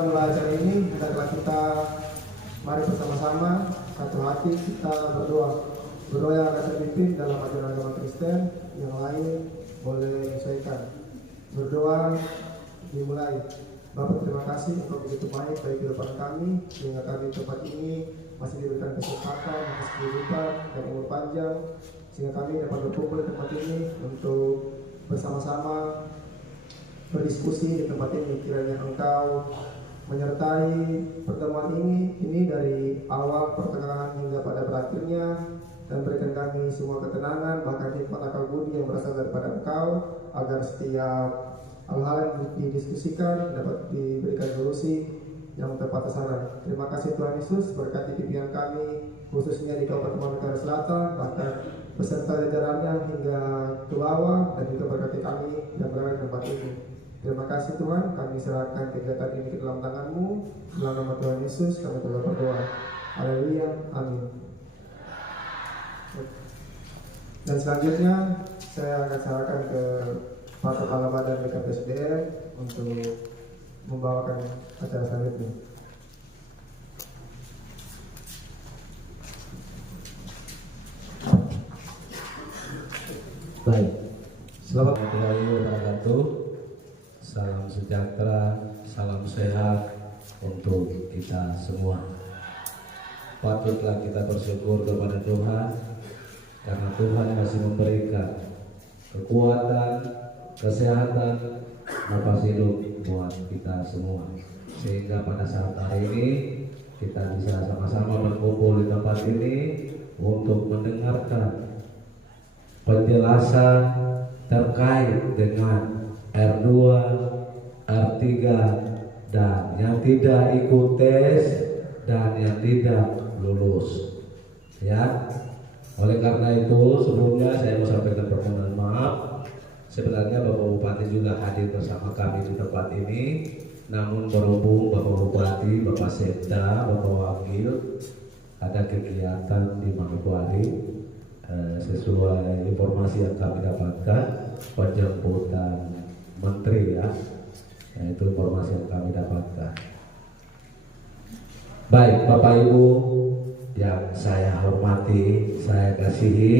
Mulai acara ini, hendaklah kita mari bersama-sama satu hati kita berdoa yang akan terpimpin dalam ajaran agama Kristen. Yang lain boleh menyesuaikan. Berdoa dimulai. Bapak, terima kasih untuk begitu baik bagi kehidupan kami, sehingga kami tempat ini masih diberikan kesempatan, atas kehidupan dan umur panjang, sehingga kami dapat berkumpul di tempat ini untuk bersama-sama berdiskusi di tempat ini. Kiranya Engkau menyertai pertemuan ini dari awal pertengahan hingga pada berakhirnya, dan berikan kami semua ketenangan bahkan hikmat akal budi yang berasal daripada Engkau, agar setiap hal-hal yang didiskusikan dapat diberikan solusi yang tepat sasaran. Terima kasih Tuhan Yesus, berkati pimpinan kami khususnya di Kabupaten Utara Selatan, bahkan beserta jajarannya hingga ke bawah, dan juga berkati kami yang berada di tempat ini. Terima kasih Tuhan, kami serahkan kegiatan ini ke dalam tangan-Mu. Dalam nama Tuhan Yesus kami telah berdoa. Haleluya, amin. Dan selanjutnya saya akan serahkan ke Pak Kepala Badan BKPSDM untuk membawakan acara selanjutnya. Baik, selamat warahmatullahi wabarakatuh. Salam sejahtera, salam sehat untuk kita semua. Patutlah kita bersyukur kepada Tuhan, karena Tuhan masih memberikan kekuatan, kesehatan, nafas hidup buat kita semua. Sehingga pada saat hari ini kita bisa sama-sama berkumpul di tempat ini untuk mendengarkan penjelasan terkait dengan R2, R3, dan yang tidak ikut tes dan yang tidak lulus. Ya, oleh karena itu sebelumnya saya mau sampaikan permohonan maaf. Sebenarnya Bapak Bupati juga hadir bersama kami di tempat ini, namun berhubung Bapak Bupati, Bapak Sekda, Bapak Wakil ada kegiatan di Manokwari, sesuai informasi yang kami dapatkan, penjemputan menteri, ya, itu informasi yang kami dapatkan. Baik, Bapak Ibu yang saya hormati, saya kasihi,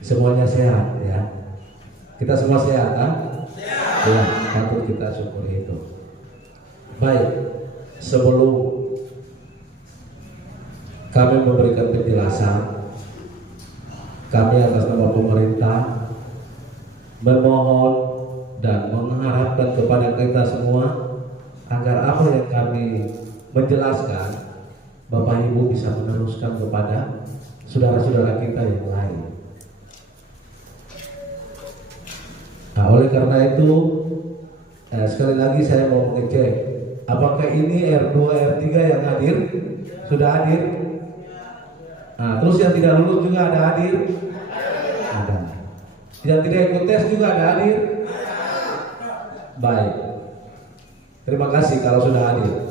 semuanya sehat ya. Kita semua sehat kan? Ya, patut kita syukuri itu. Baik, sebelum kami memberikan penjelasan, kami atas nama pemerintah memohon dan mengharapkan kepada kita semua agar apa yang kami menjelaskan Bapak Ibu bisa meneruskan kepada saudara-saudara kita yang lain. Nah, oleh karena itu sekali lagi saya mau mengecek apakah ini R2, R3 yang hadir sudah hadir. Nah, terus yang tidak lulus juga ada hadir? Ada. Yang tidak ikut tes juga ada hadir? Baik. Terima kasih kalau sudah hadir.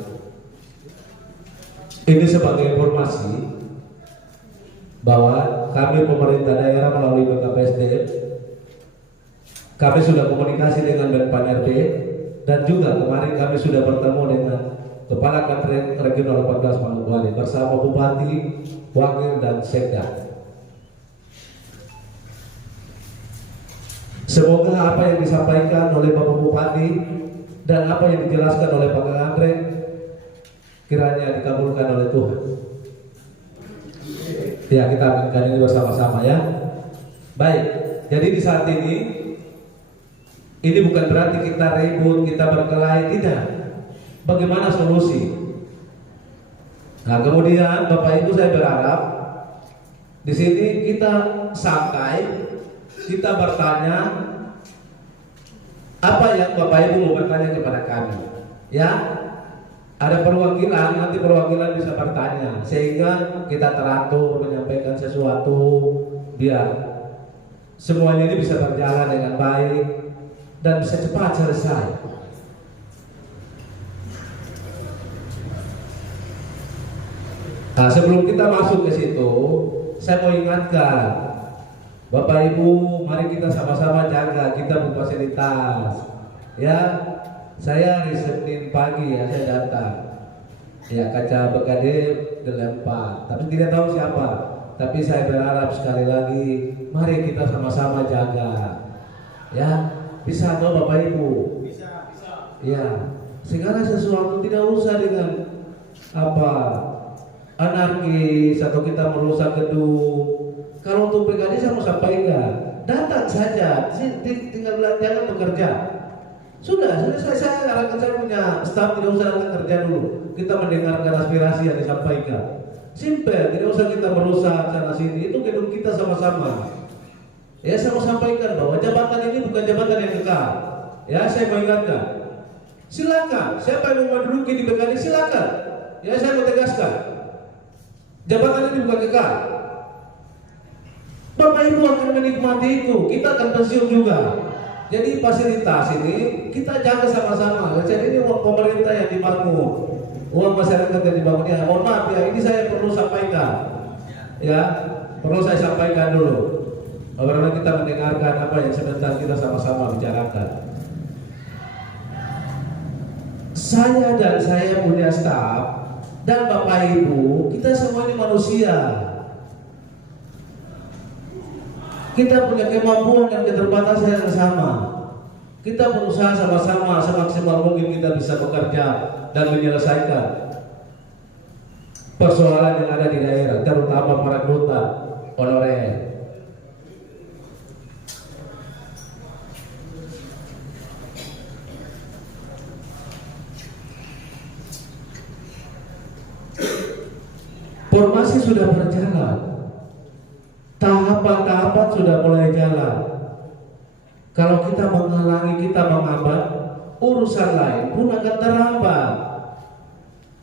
Ini sebagai informasi bahwa kami pemerintah daerah melalui BKPSDM, kami sudah komunikasi dengan BNPAN-RD, dan juga kemarin kami sudah bertemu dengan Kepala Kantor Regional 14 Manokwari bersama Bupati, Wakil, dan Sekda. Semoga apa yang disampaikan oleh Bapak Bupati dan apa yang dijelaskan oleh Pak Andre kiranya dikabulkan oleh Tuhan. Ya, kita aminkan ini bersama-sama ya. Baik, jadi di saat ini bukan berarti kita ribut, kita berkelahi, tidak. Bagaimana solusi? Nah, kemudian Bapak Ibu saya berharap di sini kita santai, kita bertanya apa yang Bapak Ibu mau bertanya kepada kami. Ya, ada perwakilan, nanti perwakilan bisa bertanya sehingga kita teratur menyampaikan sesuatu biar semuanya ini bisa berjalan dengan baik dan bisa cepat selesai. Nah, sebelum kita masuk ke situ, saya mau ingatkan Bapak Ibu, mari kita sama-sama jaga kita berfasilitas, ya. Saya hari Senin pagi ya saya datang. Ya kaca BKD dilempar, tapi tidak tahu siapa. Tapi saya berharap sekali lagi, mari kita sama-sama jaga. Ya, bisa atau Bapak Ibu? Bisa. Ya, segala sesuatu tidak usah dengan apa anarkis atau kita merusak gedung. Kalau untuk PKD saya mau sampaikan, datang saja, tinggal jangan bekerja. Sudah, selesai. Saya punya staf, tidak usah datang kerja dulu. Kita mendengarkan aspirasi yang disampaikan. Simple, tidak usah kita merusak sana sini. Itu gedung kita sama-sama. Ya, saya mau sampaikan bahwa jabatan ini bukan jabatan yang kekal. Ya, saya mau ingatkan. Silakan, siapa yang mau menduduki di BKD silakan. Ya, saya mau tegaskan. Jabatan ini bukan kekal. Bapak Ibu akan menikmati itu. Kita akan pensiun juga. Jadi fasilitas ini kita jaga sama-sama. Jadi ini uang pemerintah yang dibangun, uang masyarakat yang dibangun. Ya, mohon maaf ya, ini saya perlu sampaikan. Ya, perlu saya sampaikan dulu. Karena kita mendengarkan apa yang sebentar kita sama-sama bicarakan. Saya dan saya punya staf dan Bapak Ibu, kita semua ini manusia. Kita punya kemampuan dan keterbatasan yang sama. Kita berusaha sama-sama semaksimal mungkin kita bisa bekerja dan menyelesaikan persoalan yang ada di daerah, terutama para anggota honorer. Formasi sudah berjalan. Tahapan-tahapan sudah mulai jalan. Kalau kita menghalangi, kita menghambat, urusan lain pun akan terhambat.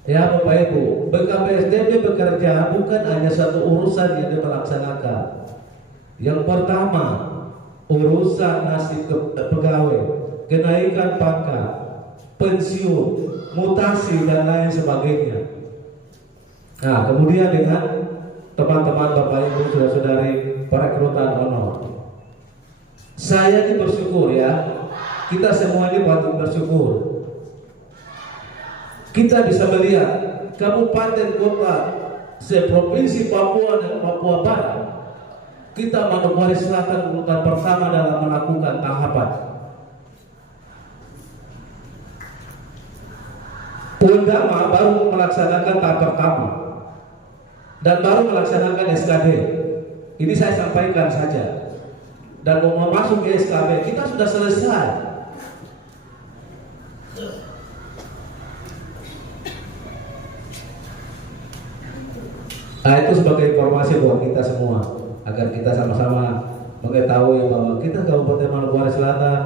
Ya Bapak Ibu, BKPSDM bekerja bukan hanya satu urusan yang dia melaksanakan. Yang pertama, urusan nasib pegawai, kenaikan pangkat, pensiun, mutasi dan lain sebagainya. Nah, kemudian dengan teman-teman Bapak Ibu saudara-saudari perekrutan honor. Saya ini bersyukur ya. Kita semua ini patut bersyukur. Kita bisa melihat kabupaten kota seprovinsi Papua dan Papua Barat. Kita Manokwari Selatan urutan pertama dalam melakukan tahapan. Undama baru melaksanakan tahap pertama dan baru melaksanakan SKD. Ini saya sampaikan saja. Dan mau masuk ke SKB, kita sudah selesai. Nah, itu sebagai informasi buat kita semua, agar kita sama-sama mengetahui bahwa kita Kabupaten Manokwari Selatan,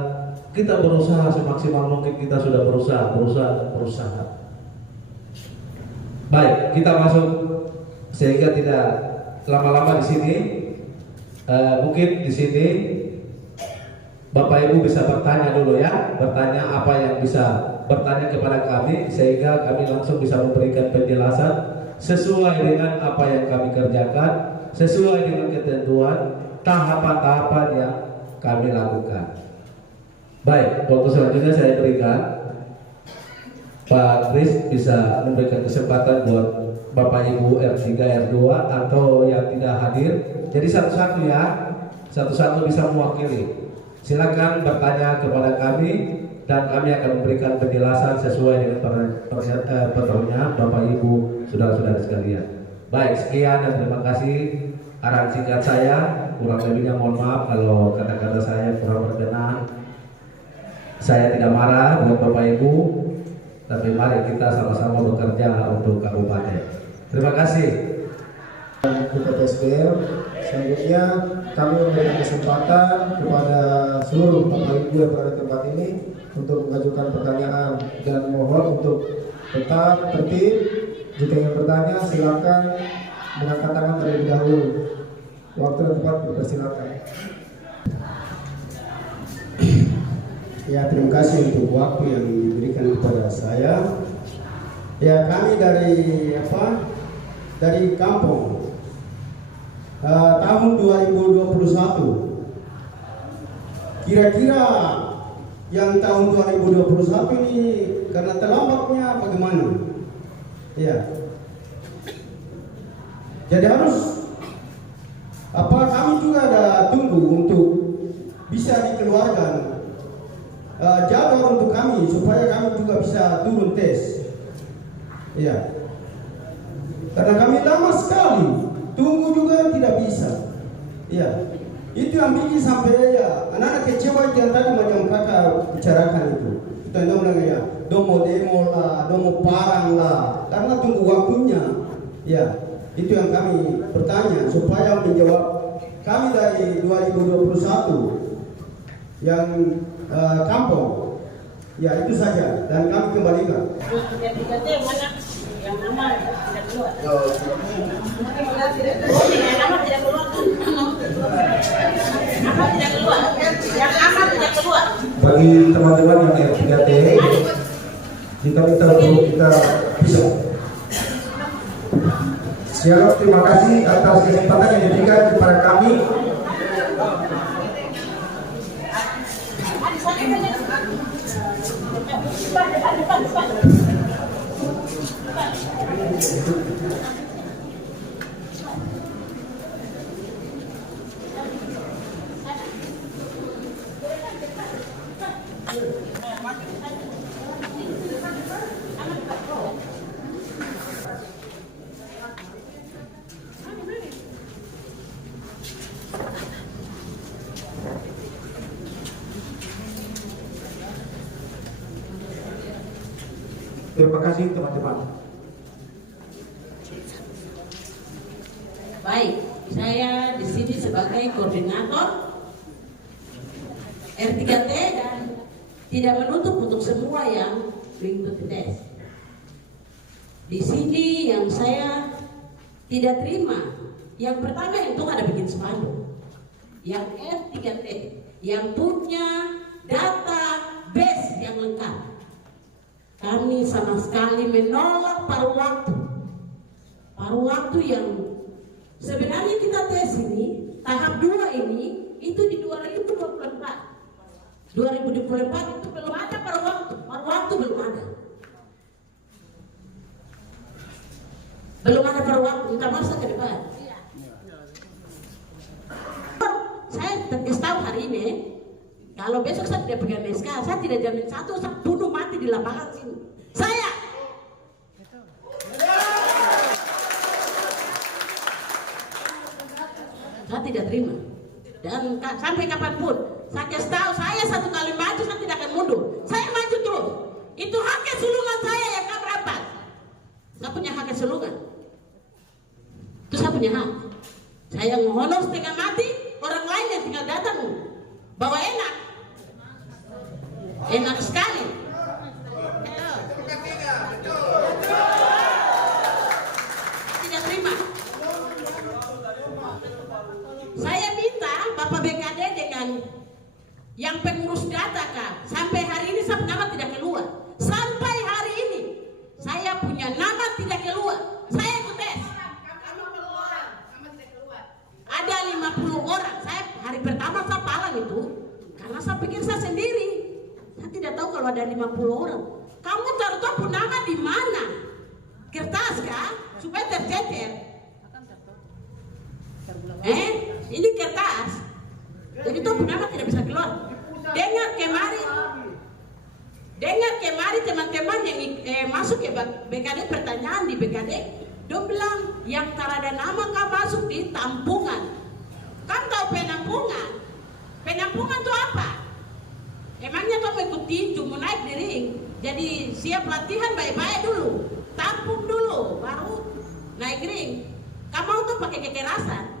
kita berusaha semaksimal mungkin, kita sudah berusaha. Baik, kita masuk sehingga tidak lama-lama di sini. Mungkin di sini Bapak Ibu bisa bertanya dulu ya, bertanya apa yang bisa bertanya kepada kami sehingga kami langsung bisa memberikan penjelasan sesuai dengan apa yang kami kerjakan, sesuai dengan ketentuan tahapan-tahapan yang kami lakukan. Baik, waktu selanjutnya saya berikan Pak Kris bisa memberikan kesempatan buat Bapak Ibu R3, R2 atau yang tidak hadir. Jadi satu-satu ya, satu-satu bisa mewakili. Silakan bertanya kepada kami dan kami akan memberikan penjelasan sesuai dengan pertanyaan Bapak Ibu saudara-saudara sekalian. Baik, sekian dan terima kasih. Arahan singkat saya, kurang lebihnya mohon maaf kalau kata-kata saya kurang berkenan. Saya tidak marah buat Bapak Ibu, tapi mari kita sama-sama bekerja untuk kabupaten. Terima kasih. BKPSDM, selanjutnya kami memberikan kesempatan kepada seluruh Bapak Ibu yang berada di tempat ini untuk mengajukan pertanyaan dan mohon untuk tetap tertib. Jika ingin bertanya silakan mengangkat tangan terlebih dahulu. Waktu dan tempat dipersilakan. Ya, terima kasih untuk waktu yang diberikan kepada saya. Ya, kami dari kampung tahun 2021 kira-kira yang tahun 2021 ini karena terlambatnya bagaimana? Ya. Jadi harus kami juga ada tunggu untuk bisa dikeluarkan jadwal untuk kami supaya kami juga bisa turun tes. Ya. Karena kami lama sekali tunggu juga tidak bisa. Ya. Itu yang bikin sampai ya anak-anak kecewa yang tadi macam kakak bicarakan itu. Kita bilang ya, domo demo lah, domo parang lah, karena tunggu waktunya. Ya, itu yang kami bertanya supaya menjawab kami dari 2021 yang kampung. Ya itu saja dan kami kembalikan. Yang nama tidak keluar. Yang nama tidak keluar. Nama tidak keluar. Yang nama tidak keluar. Bagi teman-teman yang R3T, kita minta untuk kita bisa. Siap, terima kasih atas kesempatan yang diberikan kepada kami. Terima kasih teman-teman. Baik, saya di sini sebagai koordinator R3T dan tidak menutup untuk semua yang mengikuti tes. Di sini yang saya tidak terima, yang pertama itu ada bikin spanduk, yang R3T yang punya data base yang lengkap. Kami sama sekali menolak paruh waktu yang sebenarnya kita tes ini tahap 2 ini itu di 2024 itu belum ada paruh waktu belum ada paruh waktu kita masa ke depan. Saya tegas tahu hari ini kalau besok saya tidak pegang SK, saya tidak jamin satu, saya bunuh mati di lapangan sini. Saya tidak terima. Dan sampai kapanpun, saya kasih tahu, saya satu kali maju, saya tidak akan mundur. Saya maju terus. Itu hak kesulungan saya yang kamu rapat. Saya punya hak kesulungan. Itu saya punya hak. Saya menghonor setengah mati, orang lain yang tinggal datang bawa enak sekali. Tidak terima. Saya minta Bapak BKD dengan yang pengurus data Kak, sampai hari ini saya nama tidak keluar. Sampai hari ini saya punya nama tidak keluar. Saya ikut tes. Ada 50 orang. Saya hari pertama saya palang itu karena saya pikir saya sendiri. Saya tidak tahu kalau ada 50 orang. Kamu taruh nama di mana? Kertas kah? Supaya tercecer. Ini kertas. Jadi tuh nama tidak bisa keluar. Dengar kemarin teman-teman yang masuk ke BKD, pertanyaan di BKD, dia bilang yang tarada nama kah masuk di tampungan. Kan tahu penampungan? Penampungan itu apa? Emangnya kau mengikuti cuma naik di ring? Jadi siap latihan baik-baik dulu, tampung dulu, baru naik ring. Kamu tuh pakai kekerasan.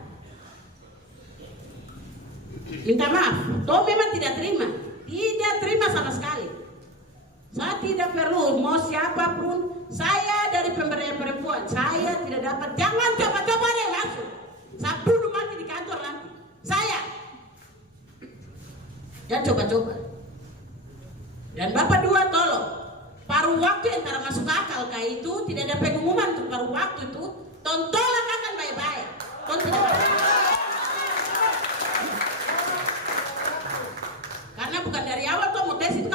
Minta maaf, toh memang tidak terima sama sekali. Saya tidak perlu mau siapapun. Saya dari pemberdayaan perempuan, saya tidak dapat. Jangan coba-coba deh langsung. Saya bunuh mati di kantor nanti. Saya. Jangan coba-coba. Dan Bapak dua tolong, paruh waktu yang antara masuk akal kayak itu tidak ada pengumuman untuk paruh waktu itu. Tontolah akan baik-baik. Karena bukan dari awal tuh mau tes itu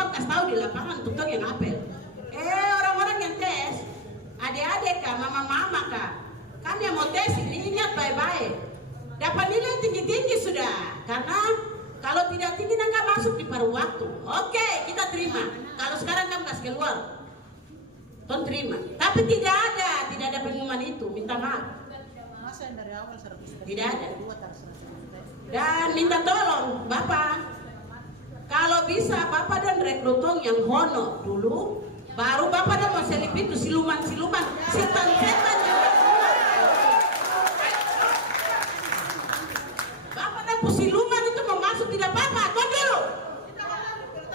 kami yang mau tes ini ingat baik-baik. Dapat nilai tinggi-tinggi sudah. Karena kalau tidak tinggi nggak masuk di paruh waktu. Oke, kita terima. Kalau sekarang kamu kasih keluar, ton terima. Tapi tidak ada pengumuman itu. Minta maaf. Tidak ada. Dan minta tolong Bapak, kalau bisa Bapak dan rekrutong yang honor dulu, baru Bapak dan mau selip itu siluman-siluman, setan-setan yang Bapak dan siluman itu mau masuk tidak apa-apa, kau dulu.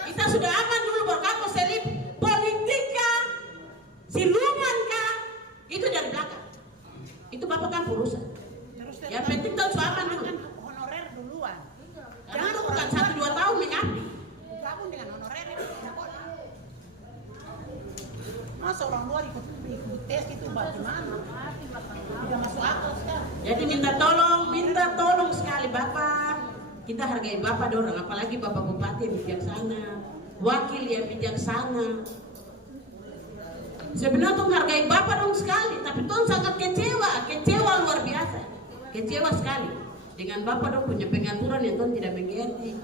Kita sudah aman dulu baru kamu selip politika, siluman kah? Itu dari belakang. Itu Bapak kan urusan. Yang penting tahu aman dulu. Honorer duluan. Karena itu bukan 1-2 tahun mengabdi. Gabung dengan honorer itu tidak boleh. Masa orang luar ikut tes itu bagaimana? Tidak masuk akal sekali. Jadi minta tolong sekali Bapak. Kita hargai Bapak dorong, apalagi Bapak Bupati yang bijaksana, wakil yang bijaksana. Sebenarnya tuh hargai Bapak dong sekali, tapi tuh sangat kecewa luar biasa, kecewa sekali dengan Bapak dong punya pengaturan yang tuh tidak mengerti,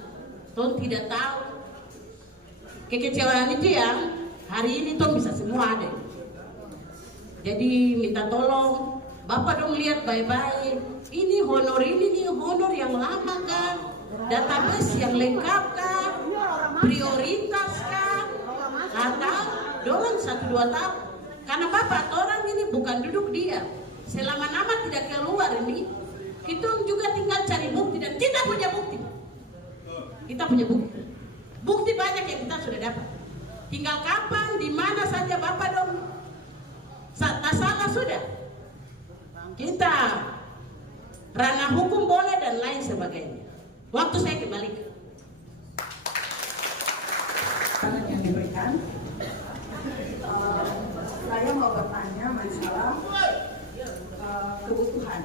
tuh tidak tahu. Kekecewaan itu yang hari ini tuh bisa semua ada. Jadi minta tolong Bapak dong lihat baik-baik. Ini honor yang lama kan, database yang lengkap kan, prioritas kan, atau dorong 1-2 tahun. Karena Bapak orang ini bukan duduk diam. Selama nama tidak keluar ini, kita juga tinggal cari bukti dan kita punya bukti. Kita punya bukti. Bukti banyak yang kita sudah dapat. Tinggal kapan, di mana saja Bapak dong. Salah sudah. Kita ranah hukum boleh dan lain sebagainya. Waktu saya kembali. Yang diberikan, saya mau bertanya masalah kebutuhan.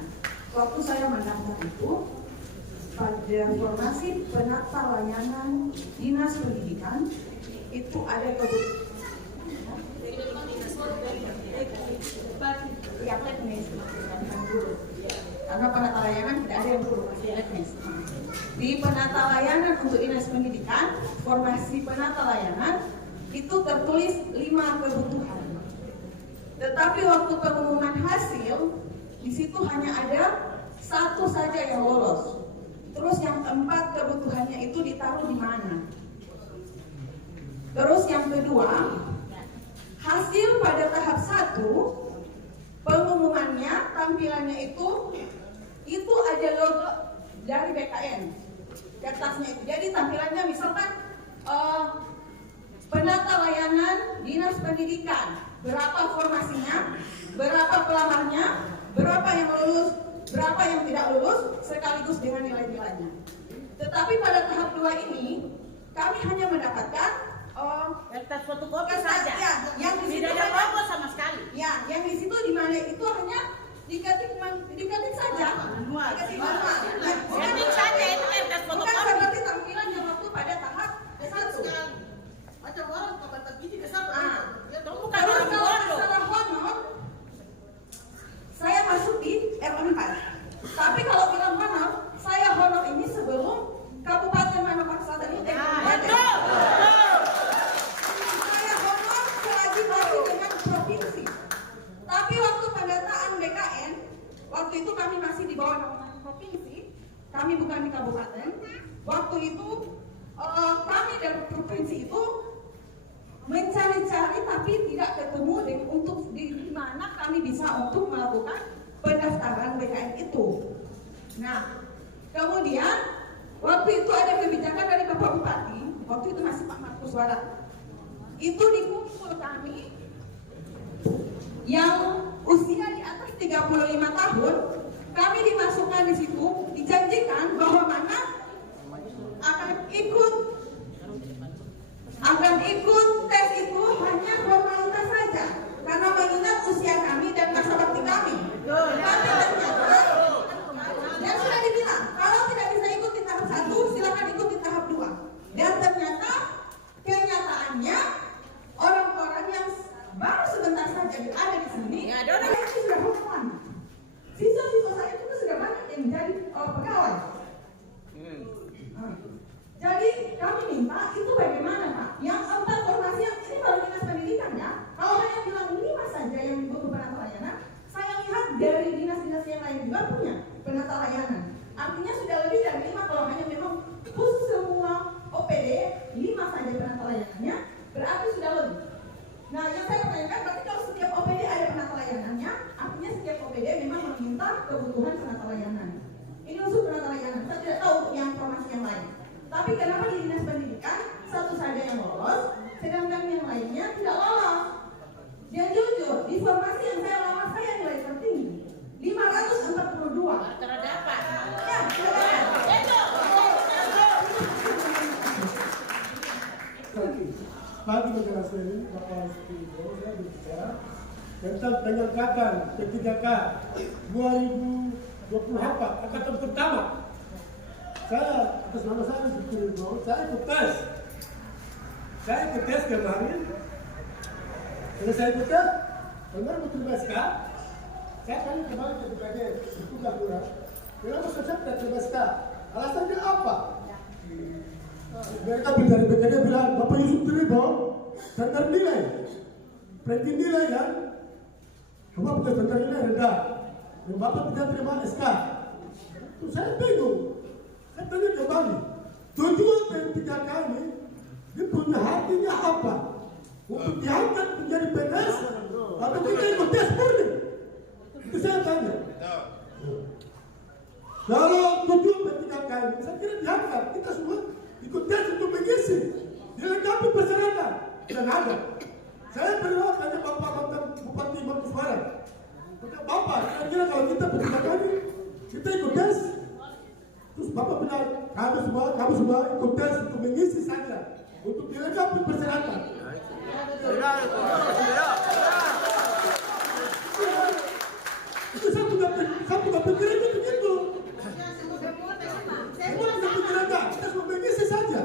Waktu saya mendaftar itu pada formasi penata layanan dinas pendidikan itu ada kebutuhan. Ya, teknis, karena penata layanan tidak ada yang perlu masih teknis. Di penata layanan untuk dinas pendidikan, formasi penata layanan itu tertulis 5 kebutuhan. Tetapi waktu pengumuman hasil, di situ hanya ada 1 saja yang lolos. Terus yang 4 kebutuhannya itu ditaruh di mana? Terus yang kedua, hasil pada tahap 1 pengumumannya, tampilannya itu ada logo dari BKN di atasnya itu. Jadi tampilannya misalkan penata layanan dinas pendidikan, berapa formasinya, berapa pelamarnya, berapa yang lulus, berapa yang tidak lulus, sekaligus dengan nilai-nilainya. Tetapi pada tahap 2 ini kami hanya mendapatkan Kertas fotokopi saja. Ya, yang di situ tidak ada logo sama sekali. Ya, yang di situ di mana itu hanya diketik saja. Diketik manual. Ketik saja itu kertas Bukan fotokopi. seperti tampilan yang waktu pada tahap 1. Macam orang kabar begini besar. Itu bukan Terus orang kalau bodoh. masalah honor, saya masuk di R4. Tapi kalau bilang honor, saya honor ini sebelum Kabupaten Manokwari Selatan ini Betul. Saya honor selagi masih dengan provinsi. Tapi waktu pendataan BKN, waktu itu kami masih di bawah naungan provinsi, kami bukan di kabupaten. Waktu itu kami dari provinsi itu mencari-cari tapi tidak ketemu untuk di mana kami bisa untuk melakukan pendaftaran BKN itu. Nah, kemudian waktu itu ada kebijakan dari Bapak Bupati, waktu itu masih Pak Markus Wara. Itu dikumpul kami yang usia di atas 35 tahun, kami dimasukkan di situ, dijanjikan bahwa mana akan ikut tes itu hanya formalitas saja, karena mengingat usia kami dan masa bakti kami. Tapi ternyata dan sudah dibilang kalau tidak bisa ikut di tahap 1, silakan ikut di tahap 2. Dan ternyata kenyataannya orang-orang yang baru sebentar saja ada di sini, Ya, ada orang itu sudah honor lama. tentang kebutuhan tenaga layanan. Ini unsur tenaga layanan. Saya tidak tahu yang informasi yang lain. Tapi kenapa di dinas pendidikan satu saja yang lolos, sedangkan yang lainnya tidak lolos? Dan jujur, informasi yang saya lama saya nilai tertinggi 542. Terdapat. Ya, Pagi menjelaskan ini, Bapak Sekaligus, saya berbicara tentang pengangkatan P3K 2024 angkatan pertama. Saya atas nama saya Sekaligus, saya ikut tes. Saya ikut tes kemarin. Kalau saya ikut tes, benar betul SK. Saya kan kemarin ke BKD, itu nggak kurang. Kenapa saya tidak terima SK? Alasannya apa? Mereka dari BKD bilang, Bapak Yusuf Tribo, standar nilai, ranking nilai kan? Cuma bukan standar nilai rendah. Dan Bapak tidak terima SK. Itu saya bingung. Saya tanya kembali, tujuan P3K ini, dia punya hatinya apa? Untuk diangkat menjadi PNS, atau kita ikut tes murni? Itu saya tanya. Kalau tujuan P3K ini, saya kira diangkat. Kita semua ikut tes untuk mengisi, dilengkapi persyaratan dan ada. Saya pernah tanya Bapak mantan Bupati Maluku Barat, Bapak, kira-kira kalau kita P3K ini, kita ikut tes. Terus Bapak bilang, kamu semua ikut tes untuk mengisi saja, untuk dilengkapi persyaratan. Itu saya bukan pikirannya begitu. Semua kita pikirannya, kita semua mengisi saja.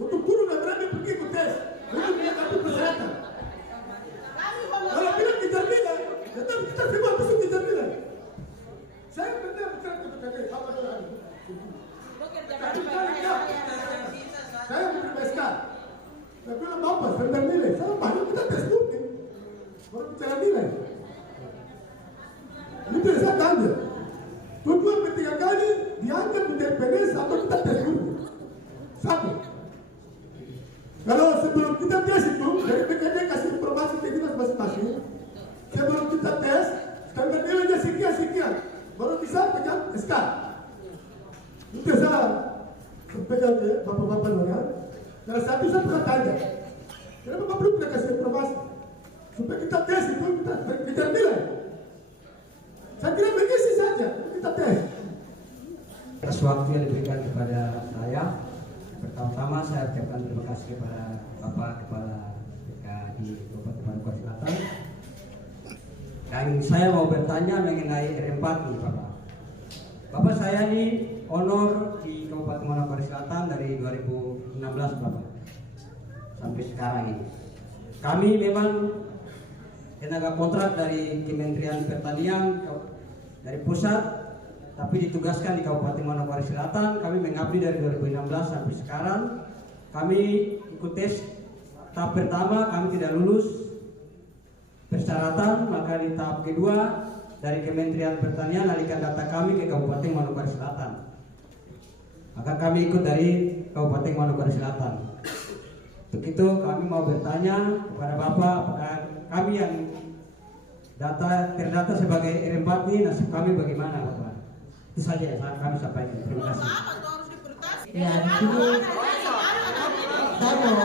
Untuk guru dan berani pergi ikut tes, untuk dilengkapi persyaratan. Kalau bilang kejar nilai, tetap kita semua bisa kejar nilai. Saya pernah bicara ke PKD, Bapak Dolan. Saya menerima SK. Saya bilang Bapak, standar nilai. Saya baru kita tes murni. Baru bicara nilai. Itu yang saya tanya. Tujuan P3K ini diangkat menjadi PNS atau kita tes murni? Satu. Kalau sebelum kita tes itu, dari PKD kasih informasi ke kita masing-masing. Sebelum kita tes, standar nilainya sekian. Baru bisa pegang SK. Itu saya pegang Bapak-Bapak orang. Kalau satu saya pernah tanya, kenapa Bapak belum pernah kasih informasi? Supaya kita tes itu, kita kejar nilai. Saya kira mengisi saja, kita tes. Atas waktu yang diberikan kepada saya, pertama-tama saya ucapkan terima kasih kepada Bapak Kepala BKD Kabupaten Maluku Selatan. Dan saya mau bertanya mengenai R4 nih Bapak. Bapak saya ini honor di Kabupaten Maluku Selatan dari 2016 Bapak sampai sekarang ini. Kami memang tenaga kontrak dari Kementerian Pertanian dari pusat, tapi ditugaskan di Kabupaten Manokwari Selatan. Kami mengabdi dari 2016 sampai sekarang. Kami ikut tes tahap pertama, kami tidak lulus persyaratan, maka di tahap kedua dari Kementerian Pertanian alihkan data kami ke Kabupaten Manokwari Selatan. Maka kami ikut dari Kabupaten Manokwari Selatan. Untuk itu kami mau bertanya kepada Bapak, apakah kami yang terdata sebagai R4 ini nasib kami bagaimana Bapak? Itu saja yang kami sampaikan. Terima kasih. Ya, di sini saya mau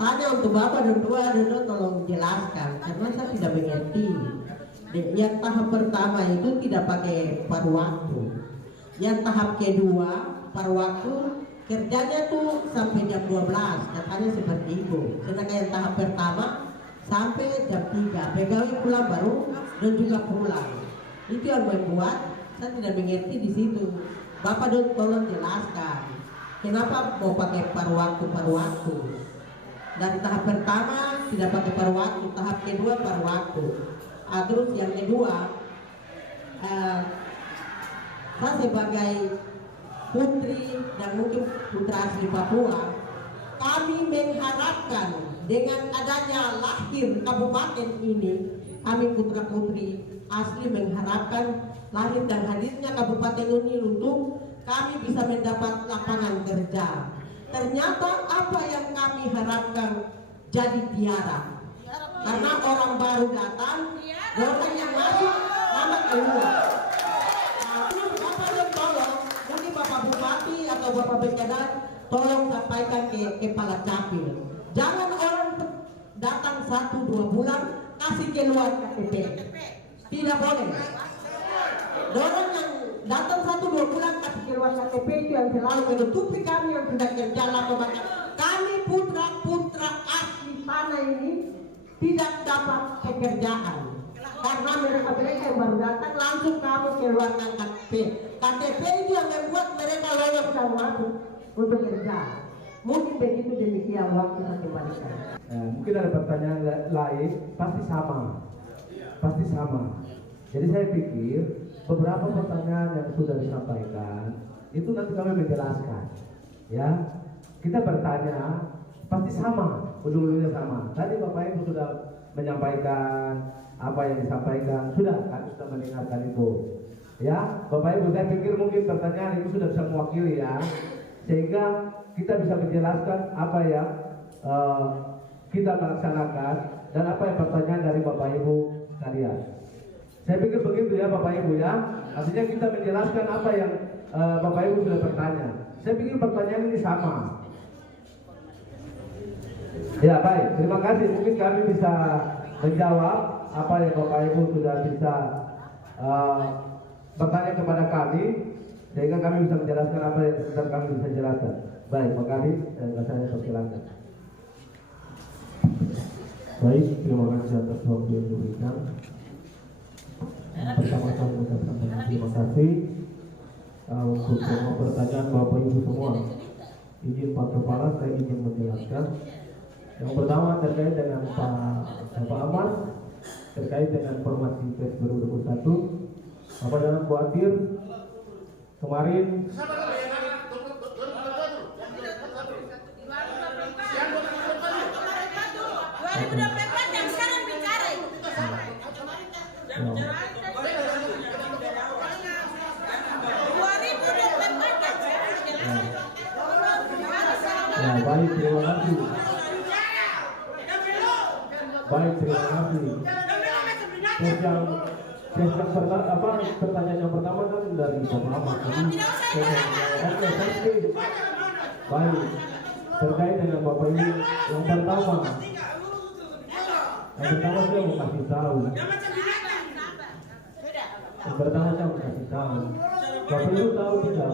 tanya untuk Bapak dan Dua tolong jelaskan karena saya tidak mengerti. Yang tahap pertama itu tidak pakai paruh waktu. Yang tahap kedua paruh waktu kerjanya tuh sampai jam 12, katanya seperti itu. Sedangkan yang tahap pertama sampai jam 3, pegawai pulang baru dan juga pulang. Itu yang membuat saya tidak mengerti di situ. Bapak tolong jelaskan kenapa mau pakai paruh waktu. Dan tahap pertama tidak pakai paruh waktu, tahap kedua paruh waktu. Terus yang kedua, saya sebagai putri dan mungkin putra asli Papua, kami mengharapkan dengan adanya lahir kabupaten ini, kami putra putri asli mengharapkan lahir dan hadirnya kabupaten ini untuk kami bisa mendapat lapangan kerja. Ternyata apa yang kami harapkan jadi tiara, karena orang baru datang, orang yang masuk lama keluar. Bapak Bekadat, tolong sampaikan ke kepala capil. Jangan orang datang 1-2 bulan kasih keluar KTP. Tidak boleh. Orang yang datang 1-2 bulan kasih keluar KTP itu yang selalu menutupi kami yang sudah kerja lama. Kami putra asli tanah ini tidak dapat pekerjaan karena mereka yang baru datang langsung kami keluarkan KTP. KTP itu yang membuat mereka lolos dan masuk untuk kerja. Mungkin begitu, demikian waktu saya kembalikan. Mungkin ada pertanyaan lain, pasti sama. Jadi saya pikir beberapa pertanyaan yang sudah disampaikan itu nanti kami menjelaskan. Ya, kita bertanya pasti sama, ujung-ujungnya sama. Tadi Bapak Ibu sudah menyampaikan apa yang disampaikan, sudah kami sudah mendengarkan itu. Ya, Bapak Ibu, saya pikir mungkin pertanyaan itu sudah bisa mewakili ya, sehingga kita bisa menjelaskan apa yang kita melaksanakan dan apa yang pertanyaan dari Bapak Ibu sekalian. Saya pikir begitu ya Bapak Ibu ya. Artinya kita menjelaskan apa yang Bapak Ibu sudah bertanya. Saya pikir pertanyaan ini sama. Ya baik, terima kasih. Mungkin kami bisa menjawab apa yang Bapak Ibu sudah bisa bertanya kepada kami, sehingga kami bisa menjelaskan apa yang sudah kami bisa jelaskan. Baik, Pak Kadif, saya persilakan. Baik, terima kasih atas waktu yang diberikan. Pertama-tama mengucapkan terima kasih untuk semua pertanyaan Bapak Ibu semua. Izin Pak Kepala, saya ingin menjelaskan. Yang pertama terkait dengan Bapak Amar, terkait dengan formasi PES 2021. Bapak jangan khawatir, kemarin yang sekarang bicara itu. Ya, baik, terima kasih. Baik, terima kasih. Pertanyaan yang pertama kan dari Bapak Ahmad. Baik, terkait dengan Bapak ini yang pertama saya mau kasih tahu. Yang pertama saya mau kasih tahu. Bapak Ibu tahu tidak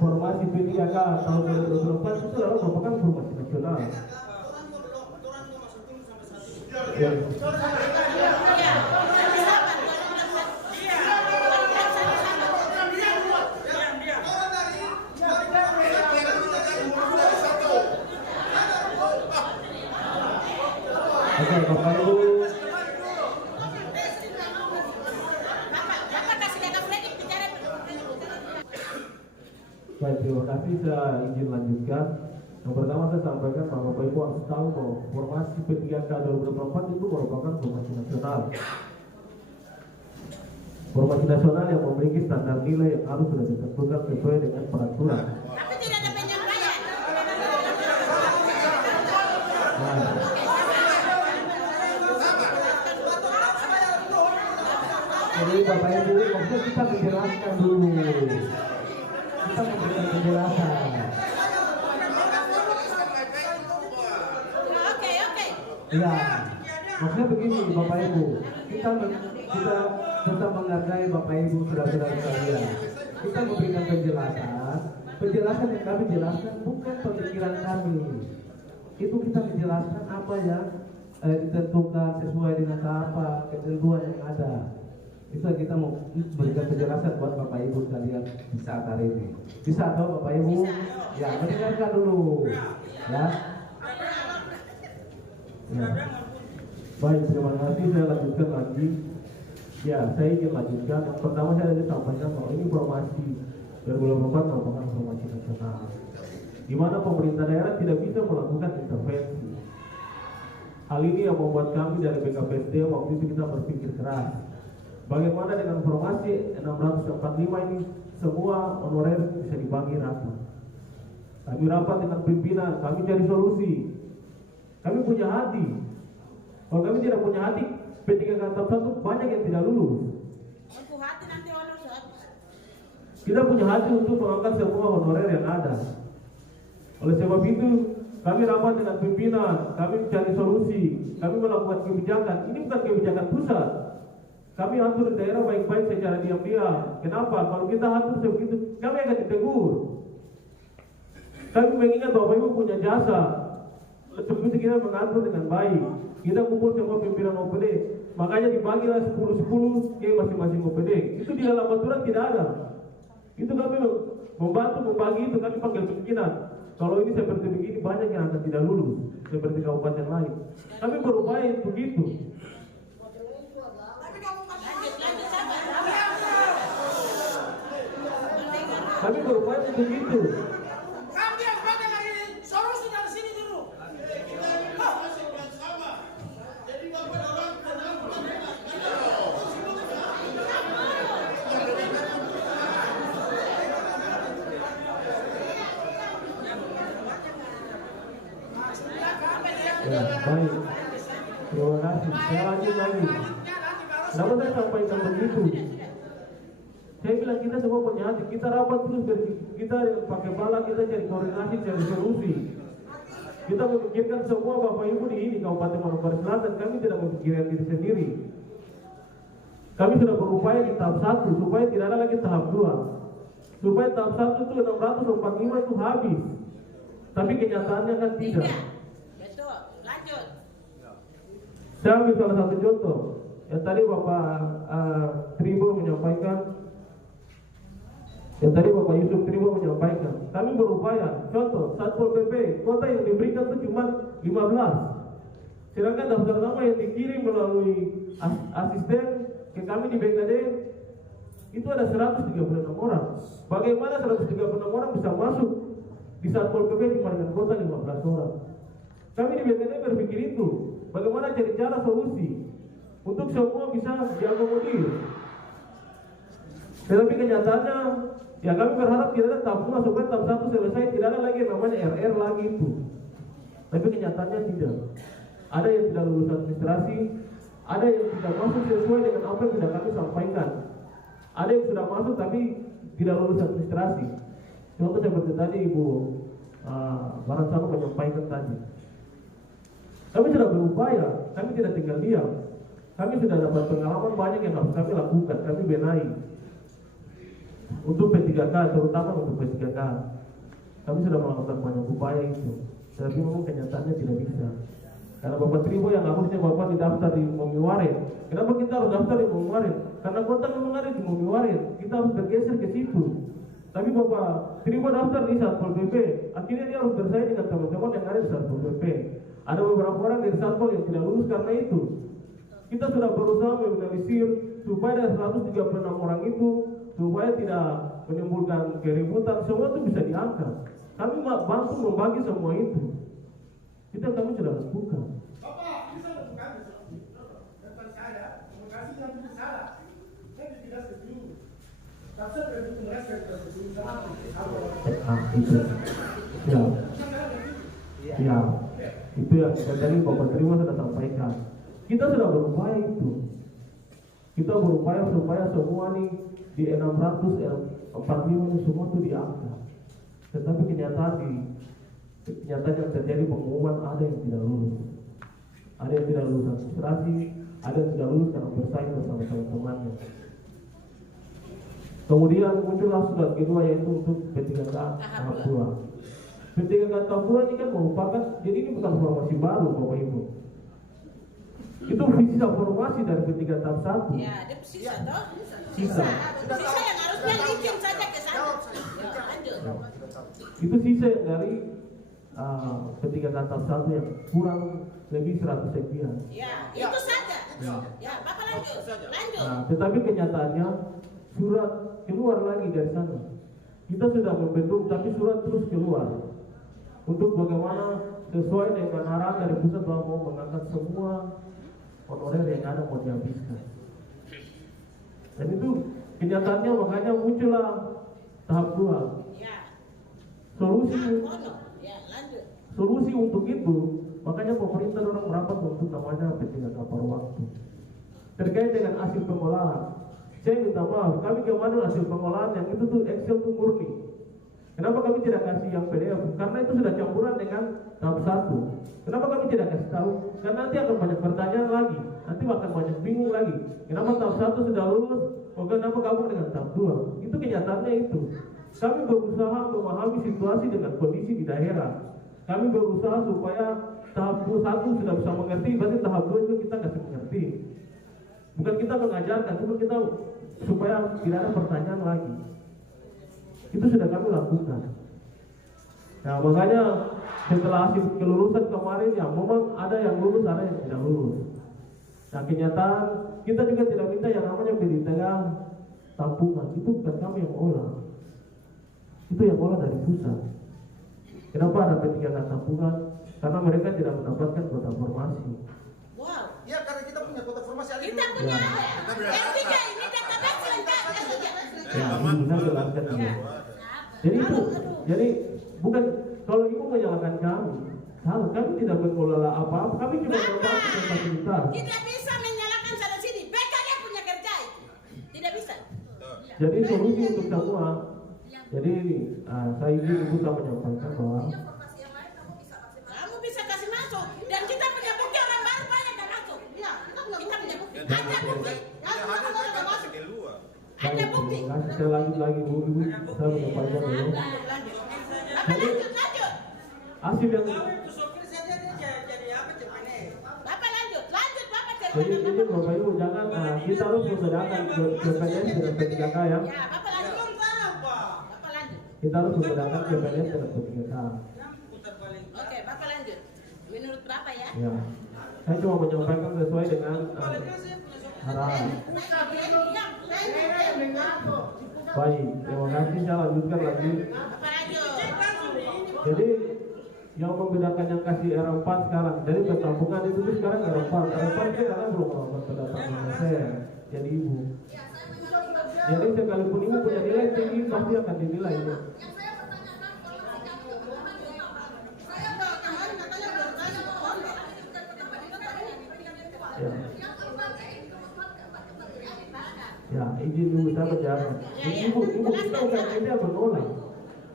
formasi P3K tahun 2024 itu adalah merupakan formasi nasional. Ya. Oke, Bapak Ibu. Baik, terima kasih. Saya izin lanjutkan. Yang pertama saya sampaikan bahwa Bapak Ibu harus tahu bahwa formasi P3K 2024 itu merupakan formasi nasional. Formasi nasional yang memiliki standar nilai yang harus sudah ditentukan sesuai dengan peraturan. Tapi tidak ada penyampaian. Jadi Bapak Ibu, maksudnya kita menjelaskan dulu. Kita memberikan penjelasan. Ya, maksudnya begini Bapak Ibu, kita tetap menghargai Bapak Ibu saudara-saudara sekalian. Kita memberikan penjelasan yang kami jelaskan bukan pemikiran kami. Itu kita menjelaskan apa yang ditentukan sesuai dengan apa ketentuan yang ada. Itu kita mau berikan penjelasan buat Bapak Ibu sekalian di saat hari ini. Bisa atau Bapak Ibu? Ya, mendengarkan dulu. Ya. Ya. Baik, terima kasih. Saya lanjutkan lagi. Ya, saya ingin lanjutkan. Yang pertama saya tadi sampaikan bahwa ini formasi 2024 merupakan formasi nasional, di mana pemerintah daerah tidak bisa melakukan intervensi. Hal ini yang membuat kami dari BKPSD waktu itu kita berpikir keras. Bagaimana dengan formasi 645 ini semua honorer bisa dibagi rata. Kami rapat dengan pimpinan, kami cari solusi. Kami punya hati. Kalau kami tidak punya hati, P3K tahap 1 banyak yang tidak lulus. Kita punya hati untuk mengangkat semua honorer yang ada. Oleh sebab itu, kami rapat dengan pimpinan, kami mencari solusi, kami melakukan kebijakan. Ini bukan kebijakan pusat. Kami atur di daerah baik-baik secara diam-diam. Kenapa? Kalau kita atur sebegitu, kami akan ditegur. Kami mengingat Bapak Ibu punya jasa. Begitu kita mengatur dengan baik. Kita kumpul semua pimpinan OPD. Makanya dibagilah 10-10 ke masing-masing OPD. Itu di dalam aturan tidak ada. Itu kami membantu membagi itu, kami panggil pimpinan. Kalau ini seperti begini banyak yang akan tidak lulus seperti kabupaten lain. Kami berupaya untuk itu. Kami berupaya untuk itu. Kami yang pada lagi solusi dari sini dulu. Jadi bapak orang tenang. Ya, baik. Terima kasih. Saya lanjut lagi. Kenapa saya sampaikan begitu? Saya bilang kita semua punya hati. Kita rapat terus kita pakai bala, kita cari koordinasi, cari solusi. Kita memikirkan semua Bapak Ibu di ini Kabupaten Manokwari Selatan. Kami tidak memikirkan diri sendiri. Kami sudah berupaya di tahap 1 supaya tidak ada lagi tahap 2. Supaya tahap 1 itu 645 itu habis. Tapi kenyataannya kan tidak. Betul. Lanjut. Saya ambil salah satu contoh. Yang tadi Bapak Tribo menyampaikan. Yang tadi Bapak Yusuf Tribo menyampaikan. Kami berupaya. Contoh, Satpol PP, kota yang diberikan itu cuma 15. Sedangkan daftar nama yang dikirim melalui asisten ke kami di BKD itu ada 136 orang. Bagaimana 136 orang bisa masuk di Satpol PP cuma dengan kota 15 orang? Kami di BKD berpikir itu. Bagaimana cari cara solusi untuk semua bisa diakomodir. Tetapi kenyataannya, ya kami berharap tidak ada tahap 2 supaya tahap 1 selesai, tidak ada lagi yang namanya RR lagi itu. Tapi kenyataannya tidak. Ada yang tidak lulus administrasi, ada yang tidak masuk sesuai dengan apa yang sudah kami sampaikan. Ada yang sudah masuk tapi tidak lulus administrasi. Contoh seperti tadi Ibu Baransano menyampaikan tadi. Kami sudah berupaya, kami tidak tinggal diam. Kami sudah dapat pengalaman banyak yang harus kami lakukan, kami benahi. Untuk P3K, terutama untuk P3K. Kami sudah melakukan banyak upaya itu. Tapi memang kenyataannya tidak bisa. Karena Bapak Tribo yang harusnya Bapak didaftar di Momiwarin. Kenapa kita harus daftar di Momiwarin? Karena kota memang ada di Momiwarin. Kita harus bergeser ke situ. Tapi Bapak Tribo daftar di Satpol PP. Akhirnya dia harus bersaing dengan teman-teman yang ada di Satpol PP. Ada beberapa orang dari Satpol yang tidak lulus karena itu. Kita sudah berusaha meminimalisir supaya dari 136 orang itu supaya tidak menimbulkan keributan, semua itu bisa diangkat. Kami bantu membagi semua itu. Kami sudah lakukan. Bapak, ini saya bukan tentang saya, komunikasi yang tidak salah. Saya tidak setuju. Tapi saya tidak merasa tidak setuju. Itu. Ya. Itu yang tadi Bapak Terima sudah sampaikan. Kita sudah berupaya itu. Kita berupaya supaya semua nih di 645 ini semua itu diangkat. Tetapi kenyataan yang terjadi pengumuman ada yang tidak lulus. Ada yang tidak lulus administrasi, ada yang tidak lulus karena bersaing bersama teman-temannya. Kemudian muncullah surat kedua yaitu untuk P3K tahap 2. P3K tahap 2 ini kan merupakan, jadi ini bukan formasi baru Bapak Ibu. Itu sisa formasi dari P3K tahap 1. Ya, ada sisa toh? Sisa yang harusnya izin saja ke sana. Lanjut. Itu sisa dari P3K tahap 1 yang kurang lebih 100 sekian. Ya, itu saja. Ya, Bapak lanjut. Nah, tetapi kenyataannya surat keluar lagi dari sana. Kita sudah membentuk, tapi surat terus keluar. Untuk bagaimana sesuai dengan arahan dari pusat bahwa mau mengangkat semua honorer yang ada mau dihabiskan. Dan itu kenyataannya makanya muncullah tahap 2. Ya. Solusi untuk itu, makanya pemerintah orang merapat untuk namanya P3K paruh waktu. Terkait dengan hasil pengolahan, Saya minta maaf, kami kemarin hasil pengolahan yang itu tuh Excel tuh murni. Kenapa kami tidak kasih yang PDF? Karena itu sudah campuran dengan tahap 1. Kenapa kami tidak kasih tahu? Karena nanti akan banyak pertanyaan lagi. Nanti akan banyak bingung lagi. Kenapa tahap 1 sudah lulus? Oh, kenapa gabung dengan tahap 2? Itu kenyataannya itu. Kami berusaha memahami situasi dengan kondisi di daerah. Kami berusaha supaya tahap 1 sudah bisa mengerti, berarti tahap 2 itu kita kasih mengerti. Bukan kita mengajarkan, cuma kita supaya tidak ada pertanyaan lagi. Itu sudah kami lakukan. Nah, makanya setelah hasil kelulusan kemarin ya memang ada yang lulus, ada yang tidak lulus. Nah, kenyataan kita juga tidak minta yang namanya pendidikan tampungan. Itu bukan kami yang olah. Itu yang olah dari pusat. Kenapa ada pendidikan tampungan? Karena mereka tidak mendapatkan kota formasi. Wow. Ya, karena kita punya kota formasi. Kita punya R3 ini database lengkap. Ya, ini bisa jelaskan ini. Jadi itu, jadi bukan kalau ibu menyalahkan kami, salah, kami tidak mengelola apa-apa, kami cuma membantu dan fasilitas. Tidak bisa menyalahkan sana sini. BKD punya kerja itu. Tidak bisa. Jadi solusi untuk semua. Jadi saya ingin ibu tak menyampaikan bahwa Kamu bisa kasih masuk. Dan kita punya bukti orang baru banyak yang masuk. Iya, kita punya bukti. Ada bukti. Ada bukti. Saya lanjut lagi bu, ibu saya menyampaikan dulu. Bapak lanjut. Hasil yang Bapak lanjut. Bapak jadi ini bapak ibu jangan kita harus membedakan PPNS dengan P3K ya. Ya, Bapak lanjut. Bapak lanjut. Kita harus membedakan PPNS dengan P3K. Oke, Bapak lanjut. Menurut Bapak ya. Ya, saya cuma menyampaikan sesuai dengan arahan. Baik, terima kasih. Saya lanjutkan lagi. Bapak lanjut. Jadi yang membedakan yang kasih R4 sekarang, jadi pertampungan itu tuh sekarang R4 itu karena belum melakukan pendataan saya jadi ibu. Jadi sekalipun ibu punya nilai tinggi pasti akan dinilai ya. Ya, izin dulu saya menjawab. Ibu kita bukan media menolak.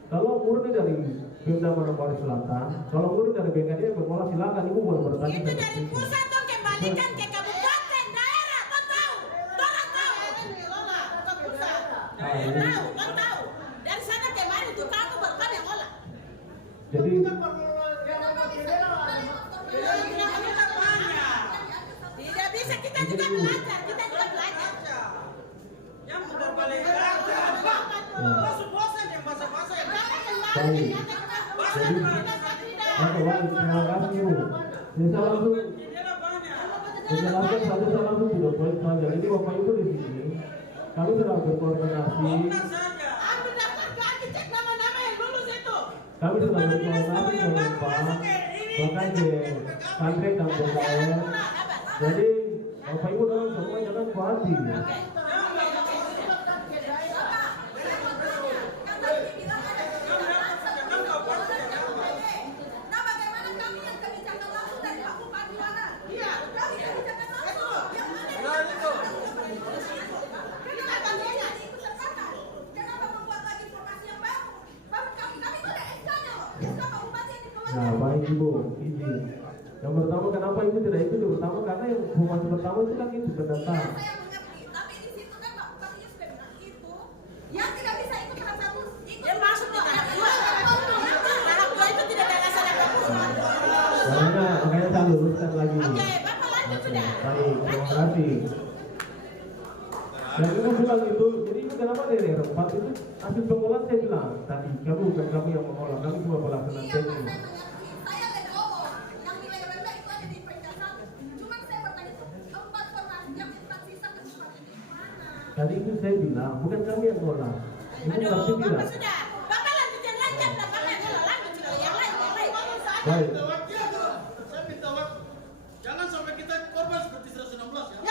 Kalau murni dari Pemda Manokwari Selatan, kalau murni dari BKD menolak silakan ibu boleh bertanya. Itu dari pusat tuh kembalikan ke kabupaten daerah, kau tahu? Orang tahu. Kau tahu. Dari sana kemarin tuh kamu berkan yang olah. Jadi tidak bisa, kita juga belajar. Yang berbalik bosan yang bahasa-bahasa yang baik. Jadi, terima kasih ibu. Bisa langsung menjelaskan satu langsung tidak poin saja. Jadi bapak ibu di sini, kami sudah berkoordinasi. Kami sudah berkoordinasi dengan Pak, bahkan di Kantri dan BKN. Jadi bapak ibu dalam semua jangan khawatir. Nah, baik ibu, izin. Yang pertama kenapa ibu tidak ikut? Yang pertama karena yang formasi pertama itu kan itu pendatang. Tapi di situ kan Pak Yus sudah bilang itu yang tidak bisa ikut salah satu dia masuk di tahap 2. Tahap 2 itu tidak ada masalah kampus. Makanya saya luruskan lagi. Oke, Bapak lanjut sudah. Baik, terima kasih. Dan ibu bilang itu, jadi ibu kenapa dari R4 itu hasil pengolahan saya bilang tadi, kamu bukan kami yang mengolah, kami cuma pelaksanaan teknis. saya legowo yang nilai rendah itu ada di peringkat 1. Cuma saya bertanya itu 4 formasi yang sisa ke tempat ini mana? Tadi itu saya bilang, bukan kami yang mengolah. Ibu Aduh, ngerti Bapak tidak? sudah. Bapak lanjut yang lain kan Bapak lanjut sudah yang lain. Baik. Saya minta waktu. Jangan sampai kita korban seperti 116 ya.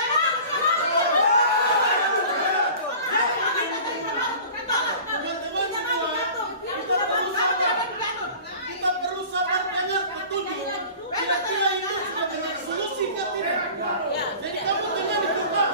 Kita perlu sabar dengar petunjuk. Kira-kira itu sudah menjadi solusi ke tidak? Jadi kamu dengar itu Pak.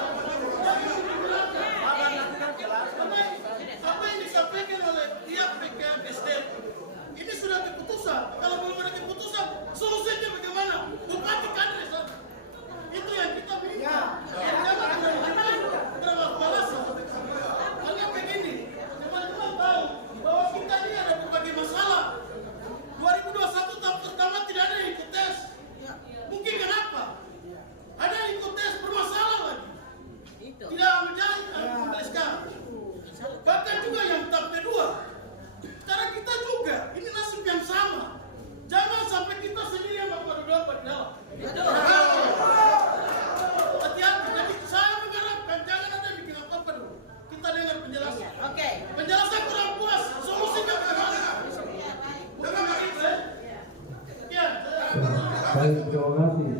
Terima kasih.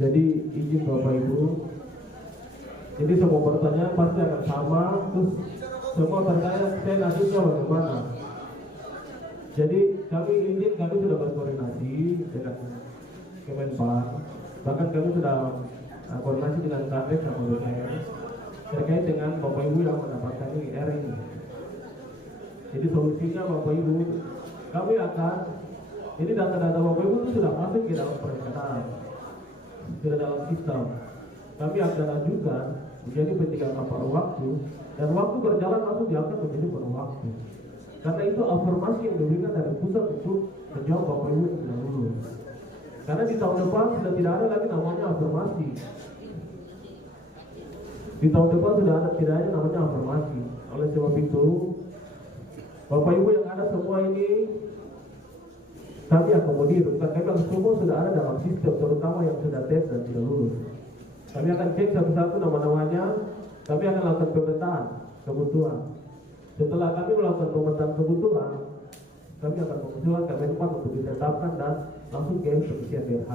Jadi izin Bapak Ibu. Jadi semua pertanyaan pasti akan sama, terus semua pertanyaan saya lanjutnya bagaimana. Jadi kami sudah berkoordinasi dengan Kemenpan, bahkan kami sudah koordinasi dengan Kadek sama DPR terkait dengan Bapak Ibu yang mendapatkan IR ini. Jadi solusinya Bapak Ibu, kami akan, jadi data-data Bapak Ibu itu sudah masuk ke dalam perencanaan, sudah dalam sistem. Kami akan ajukan menjadi P3K paruh waktu, dan waktu berjalan langsung diangkat menjadi paruh waktu. Karena itu afirmasi yang diberikan dari pusat untuk menjawab Bapak Ibu yang tidak lulus. Karena di tahun depan sudah tidak ada lagi namanya afirmasi. Di tahun depan sudah tidak ada namanya afirmasi. Oleh sebab itu, Bapak Ibu yang ada semua ini kami akomodir. Kami semua sudah ada dalam sistem, terutama yang sudah tes dan sudah lulus. Kami akan cek satu-satu nama-namanya. Kami akan lakukan pemetaan kebutuhan. Setelah kami melakukan pemetaan kebutuhan, kami akan mengusulkan Kemenpan untuk ditetapkan dan langsung ke pengisian DRH.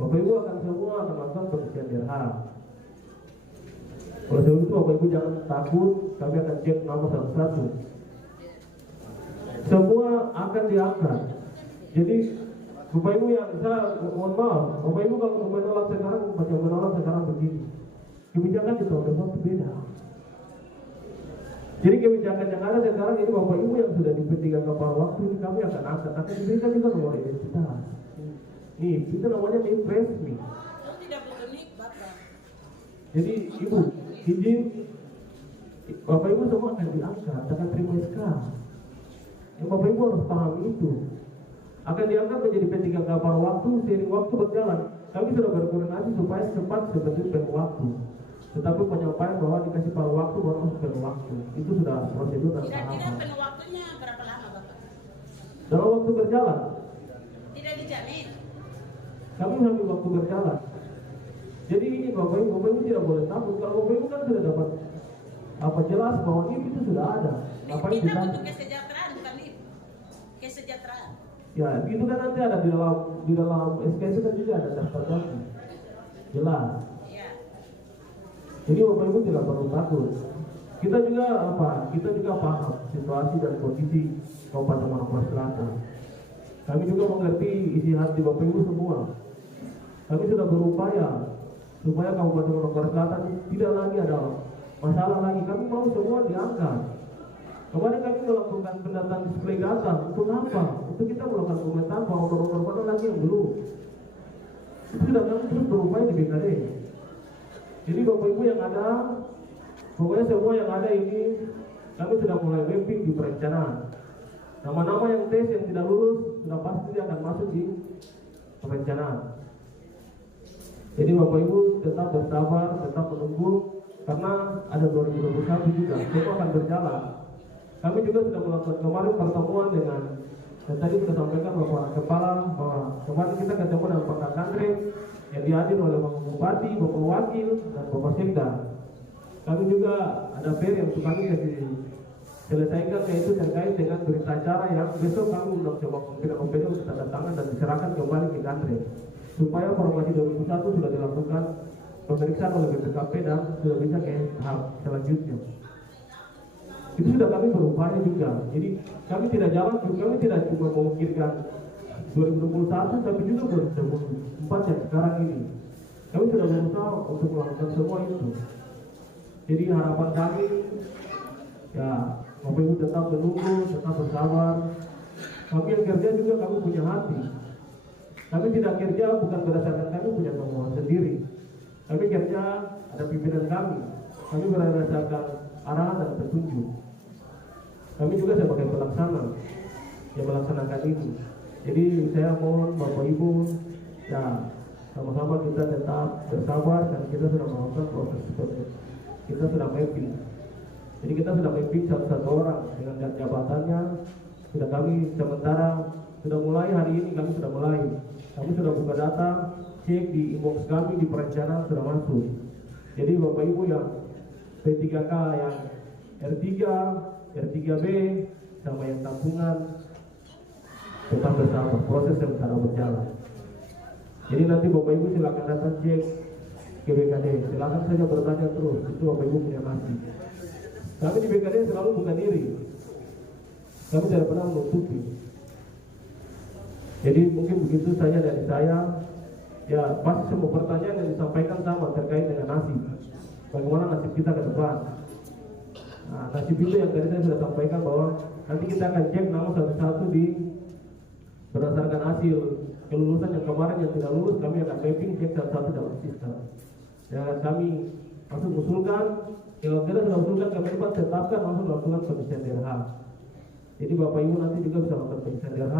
Bapak Ibu akan semua akan melakukan pengisian DRH. Oleh sebab itu Bapak Ibu jangan takut, kami akan cek nama satu-satu. Semua akan diangkat. Jadi Bapak Ibu yang saya mohon maaf, Bapak Ibu kalau menolak sekarang macam menolak sekarang begini. Kebijakan di tahun depan berbeda. Jadi kebijakan yang ada sekarang ini Bapak Ibu yang sudah di P3K paruh waktu ini kami akan angkat. Akan diberikan juga nomor identitas. Nih, itu namanya name resmi. Tidak butuh nik, Bapak. Jadi Ibu, izin Bapak Ibu semua akan diangkat, akan terima SK. Yang Bapak Ibu harus paham itu. Akan diangkat menjadi P3K paruh waktu, seiring waktu berjalan. Kami sudah berkoordinasi supaya cepat seperti penuh waktu. Tetapi penyampaian bahwa dikasih paruh waktu baru masuk penuh waktu. Itu sudah prosedur dan tahapan. Kira-kira penuh waktunya berapa lama, Bapak? Dalam waktu berjalan. Tidak dijamin. Kami sambil waktu berjalan. Jadi ini Bapak Ibu tidak boleh takut. Kalau Bapak Ibu kan sudah dapat apa jelas bahwa ini itu sudah ada. Ngapain Kita ditanya? butuh kesejahteraan, bukan nih. Kesejahteraan. Ya, itu kan nanti ada di dalam SKS kan juga ada daftar data. Jelas. Ya. Jadi Bapak Ibu tidak perlu takut. Kita juga paham situasi dan kondisi Kabupaten Manokwari Selatan. Kami juga mengerti isi hati Bapak Ibu semua. Kami sudah berupaya supaya Kabupaten Manokwari Selatan tidak lagi ada masalah lagi. Kami mau semua diangkat. Kemarin kami melakukan pendataan display data. Untuk apa? Untuk kita melakukan komentar bahwa honor-honor mana lagi yang belum. Itu sudah kami terus berupaya di BKD. Jadi Bapak Ibu yang ada, pokoknya semua yang ada ini kami sudah mulai mapping di perencanaan. Nama-nama yang tes yang tidak lulus sudah pasti akan masuk di perencanaan. Jadi Bapak Ibu tetap bersabar, tetap menunggu karena ada 2021 juga, semua akan berjalan. Kami juga sudah melakukan kemarin pertemuan dengan, dan tadi sudah sampaikan Bapak Kepala bahwa kemarin kita ketemu dengan Pak Kandre yang dihadiri oleh Bapak Bupati, Bapak Wakil, dan Bapak Sekda. Kami juga ada PR yang untuk kami selesaikan, yaitu terkait dengan berita acara yang besok kami undang coba pimpinan untuk tanda tangan dan diserahkan kembali ke Kandre supaya formasi 2021 sudah dilakukan pemeriksaan oleh BPKP dan sudah bisa ke tahap selanjutnya. Itu sudah kami berupaya juga. Jadi kami tidak cuma memikirkan 2021 tapi juga 2024 yang sekarang ini. Kami sudah berusaha untuk melakukan semua itu. Jadi harapan kami ya Bapak Ibu tetap menunggu, tetap bersabar. Kami yang kerja juga kami punya hati. Kami tidak kerja bukan berdasarkan kami punya kemauan sendiri. Kami kerja ada pimpinan kami. Kami berdasarkan arahan dan petunjuk. Kami juga sebagai pelaksana yang melaksanakan ini. Jadi saya mohon Bapak Ibu ya sama-sama kita tetap bersabar dan kita sudah melakukan proses seperti kita sudah mapping. Jadi kita sudah mapping satu-satu orang dengan jabatannya. Sudah kami sementara sudah mulai hari ini kami sudah mulai. Kami sudah buka data, cek di inbox kami di perencanaan sudah masuk. Jadi Bapak Ibu yang P3K yang R3, R3B sama yang tampungan tetap bersama, proses yang sedang berjalan. Jadi nanti Bapak Ibu silakan datang cek ke BKD, silakan saja bertanya terus, itu Bapak Ibu punya kasih. Kami di BKD selalu buka diri, kami tidak pernah menutupi. Jadi mungkin begitu saja dari saya. Ya pasti semua pertanyaan yang disampaikan sama terkait dengan nasib. Bagaimana nasib kita ke depan? Nah, nasib itu yang tadi saya sudah sampaikan bahwa nanti kita akan cek nama satu-satu di berdasarkan hasil kelulusan yang kemarin yang tidak lulus, kami akan mapping cek satu-satu dalam sistem. Dan kami langsung usulkan, kalau kita sudah usulkan kami dapat tetapkan langsung lakukan pengisian DRH. Jadi Bapak Ibu nanti juga bisa melakukan pengisian DRH.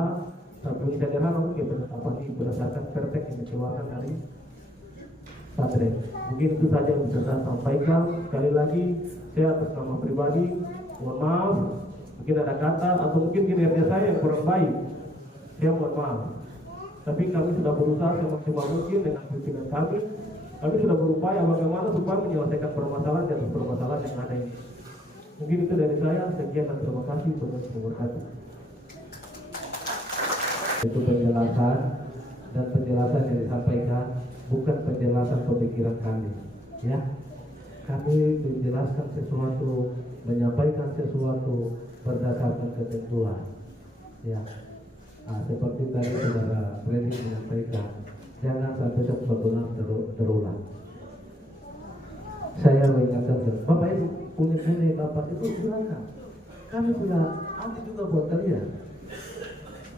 Sampai bisa DRH langsung ke penetapan ini berdasarkan pertek yang dikeluarkan dari Satren. Mungkin itu saja yang bisa saya sampaikan. Sekali lagi saya atas nama pribadi mohon maaf, mungkin ada kata atau mungkin kinerja saya yang kurang baik, saya mohon maaf. Tapi kami sudah berusaha semaksimal mungkin dengan pimpinan kami. Kami sudah berupaya bagaimana supaya menyelesaikan permasalahan dan permasalahan yang ada ini. Mungkin itu dari saya. Sekian dan terima kasih. Terima kasih. Itu penjelasan dan penjelasan yang disampaikan bukan penjelasan pemikiran kami, ya. Kami menjelaskan sesuatu, menyampaikan sesuatu berdasarkan ketentuan, ya. Nah, seperti tadi saudara Freddy menyampaikan, jangan sampai sesuatu terulang. Saya mengingatkan, Bapak Ibu punya Bapak itu silakan. Kami punya hati juga buat kalian.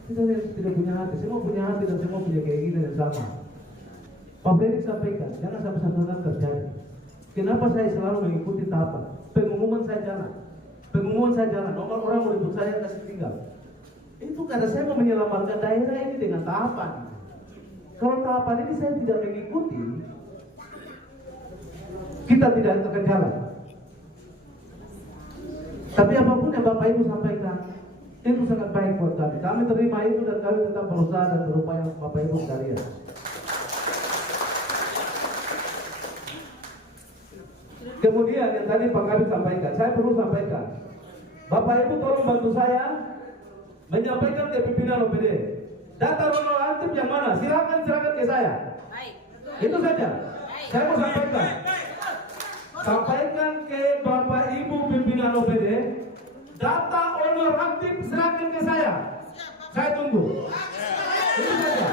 Kita tidak punya hati, semua punya hati dan semua punya keinginan yang sama. Pak Freddy sampaikan, jangan sampai satu hal terjadi. Kenapa saya selalu mengikuti tahapan? Pengumuman saya jalan, nomor orang menyebut saya kasih tinggal. Itu karena saya mau menyelamatkan daerah ini dengan tahapan. Kalau tahapan ini saya tidak mengikuti, kita tidak akan jalan. Tapi apapun yang Bapak Ibu sampaikan, itu sangat baik buat kami. Kami terima itu dan kami tetap berusaha dan berupaya Bapak Ibu sekalian. Kemudian yang tadi Pak Kabit sampaikan, saya perlu sampaikan. Bapak Ibu tolong bantu saya menyampaikan ke pimpinan OPD. Data ronol aktif yang mana? Silakan ke saya. Baik. Itu saja. Saya mau sampaikan. Sampaikan ke Bapak Ibu pimpinan OPD. Data honor aktif serahkan ke saya. Saya tunggu. Itu saja.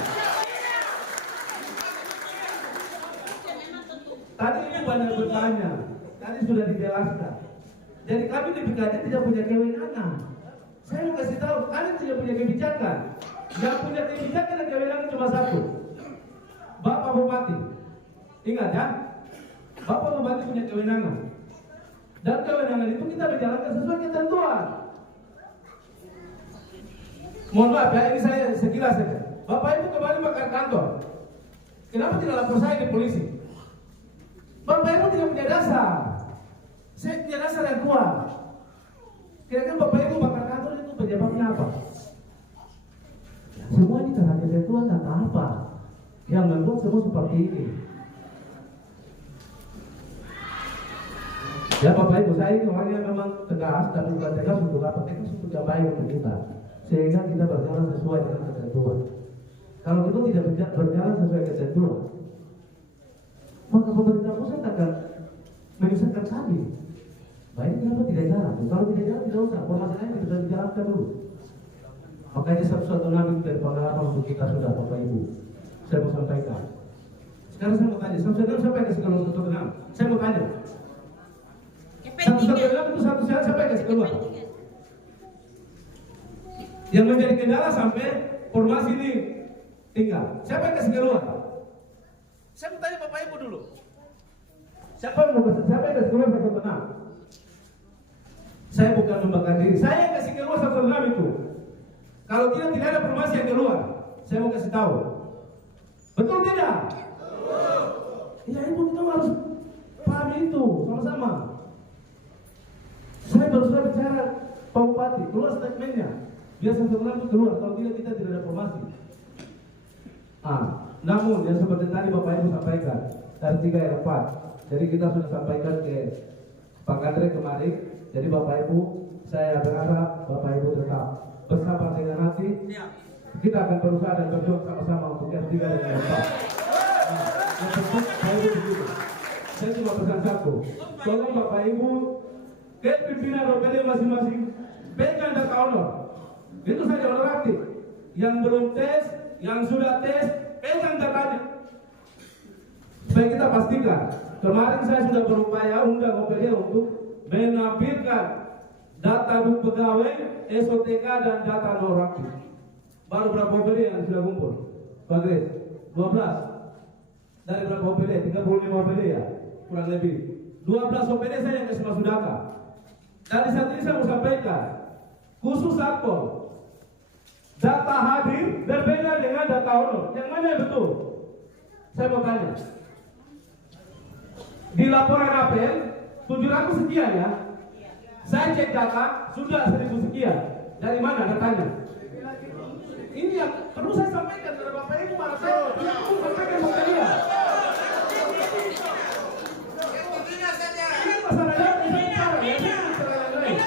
Tadi ini banyak bertanya. Tadi sudah dijelaskan. Jadi kami di BKD tidak punya kewenangan. Saya mau kasih tahu, kalian tidak punya kebijakan. Yang punya kebijakan dan kewenangan cuma satu. Bapak Bupati. Ingat ya. Bapak Bupati punya kewenangan. Dan kewenangan itu kita berjalankan sesuai ketentuan. Mohon maaf ya, ini saya sekilas saja. Bapak Ibu kembali bakar kantor. Kenapa tidak lapor saya di polisi? Bapak Ibu tidak punya dasar. Saya punya dasar yang kuat. Kira-kira Bapak Ibu bakar kantor itu penyebabnya apa? Semua ini karena ketentuan dan apa yang membuat semua seperti ini. Ya Bapak Ibu, saya ini orangnya memang tegas, tapi bukan tegas untuk apa? Tegas untuk yang baik untuk kita, sehingga kita berjalan sesuai dengan ketentuan. Kalau itu tidak berjalan sesuai ketentuan, maka pemerintah pusat akan menyusahkan kami. Baik, kenapa tidak jalan? Kalau tidak jalan, tidak usah. Permasalahannya bisa dijalankan dulu. Makanya satu-satu nabi dari pengalaman untuk kita sudah Bapak Ibu. Saya mau sampaikan. Sekarang saya mau tanya, sampai kasih keluar satu enam. Saya mau tanya. Satu enam itu satu sehat sampai kasih keluar. Yang menjadi kendala sampai formasi ini tinggal. Siapa yang kasih keluar? Saya mau tanya Bapak Ibu dulu. Siapa yang kasih keluar satu enam? Saya bukan membakar diri. Saya yang kasih keluar satu enam itu. Kalau tidak ada formasi yang keluar, saya mau kasih tahu. Betul tidak? Ya Ibu, kita harus pahami itu sama-sama. Saya baru saja bicara Pak Bupati, keluar statementnya. Biar satu enam itu keluar. Kalau tidak kita tidak ada formasi. Namun yang seperti tadi Bapak Ibu sampaikan dari 3 R4. Jadi kita sudah sampaikan ke Pak Kadre kemarin. Jadi Bapak Ibu, saya berharap Bapak Ibu tetap bersabar dengan hati. Kita akan berusaha dan berjuang sama-sama untuk R3 dan R4. Yang penting saya begitu. Saya cuma pesan satu, tolong Bapak Ibu, pimpinan OPD masing-masing pegang data honor. Itu saja honor aktif. Yang belum tes, yang sudah tes, pegang datanya. Supaya kita pastikan. Kemarin saya sudah berupaya undang OPD untuk menampilkan data duk pegawai, SOTK dan data honor aktif. Baru berapa OPD yang sudah kumpul? Pak Grace, 12. Dari berapa OPD? 35 OPD ya? Kurang lebih 12 OPD saya yang kasih masuk data. Dari saat ini saya mau sampaikan, khusus Satpol, data hadir berbeda dengan data honor. Yang mana yang betul? Saya mau tanya. Di laporan APL 700 sekian ya. Saya cek data sudah 1000 sekian. Dari mana datanya? Ini yang perlu saya sampaikan kepada Bapak Ibu, para saya perlu sampaikan kepada dia. Ini masalah data yang bicara ya, bicara yang lain.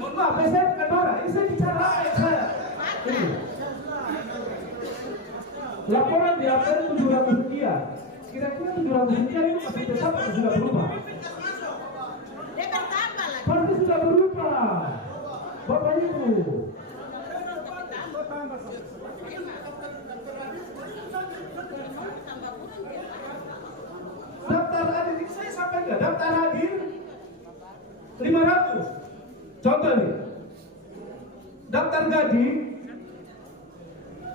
Mohon maaf, saya bukan marah. Ini saya bicara apa ya saya? Ini. Laporan di APL 700 sekian. Kira-kira 700 sekian itu masih tetap atau sudah berubah? Pasti sudah berubah. Bapak Ibu, daftar hadir, saya sampaikan daftar hadir 500. Contoh nih, daftar gaji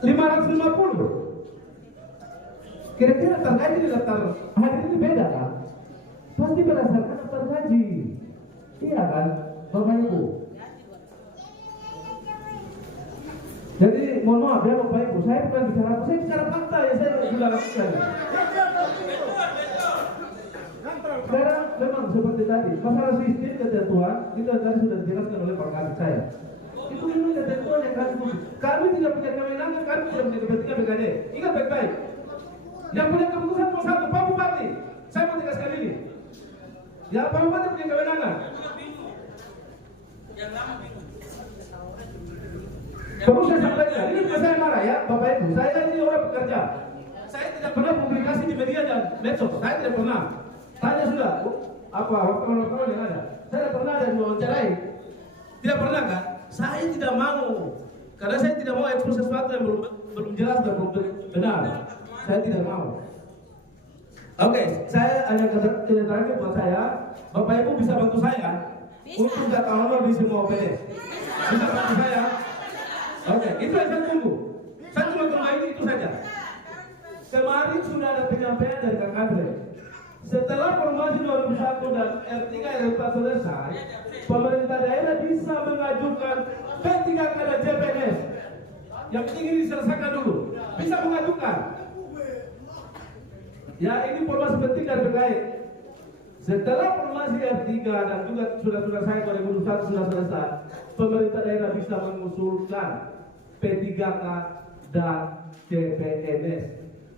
550. Kira-kira daftar gaji dan daftar hadir ini beda kan? Pasti berdasarkan daftar gaji, iya kan, Bapak Ibu? Jadi mohon maaf ya Bapak Ibu, saya bukan bicara apa, saya bicara fakta ya, saya sudah lakukan. Sekarang memang seperti tadi, masalah sistem ketentuan itu tadi sudah dijelaskan oleh Pak Kadis saya. Itu memang ketentuan yang kami tidak punya kewenangan, kami tidak punya kepentingan BKD. Ingat baik-baik. Yang punya keputusan cuma satu, Pak Bupati. Saya mau tegaskan ini. Ya Pak Bupati punya kewenangan. Perlu saya sampaikan, ini bukan saya marah ya Bapak Ibu, saya ini orang pekerja. Saya tidak pernah publikasi di media dan medsos, saya tidak pernah. Tanya sudah, apa wartawan yang ada? Saya tidak pernah ada diwawancarai. Tidak pernah kan? Saya tidak mau, karena saya tidak mau ekspos sesuatu yang belum jelas dan belum benar. Saya tidak mau. Oke, saya hanya terakhir buat saya, Bapak Ibu bisa bantu saya untuk data honor di semua OPD. Bisa bantu saya. Oke, itu yang saya tunggu. Saya cuma tunggu ini itu saja. Kemarin sudah ada penyampaian dari Kak Andre. Setelah formasi 2001 dan R3 R4 selesai, pemerintah daerah bisa mengajukan P3K dan JPNS. Yang penting ini diselesaikan dulu. Bisa mengajukan. Ya, ini formasi penting dan terkait. Setelah formasi R3 dan juga sudah selesai 2021 sudah selesai, pemerintah daerah bisa mengusulkan P3K dan JPNS.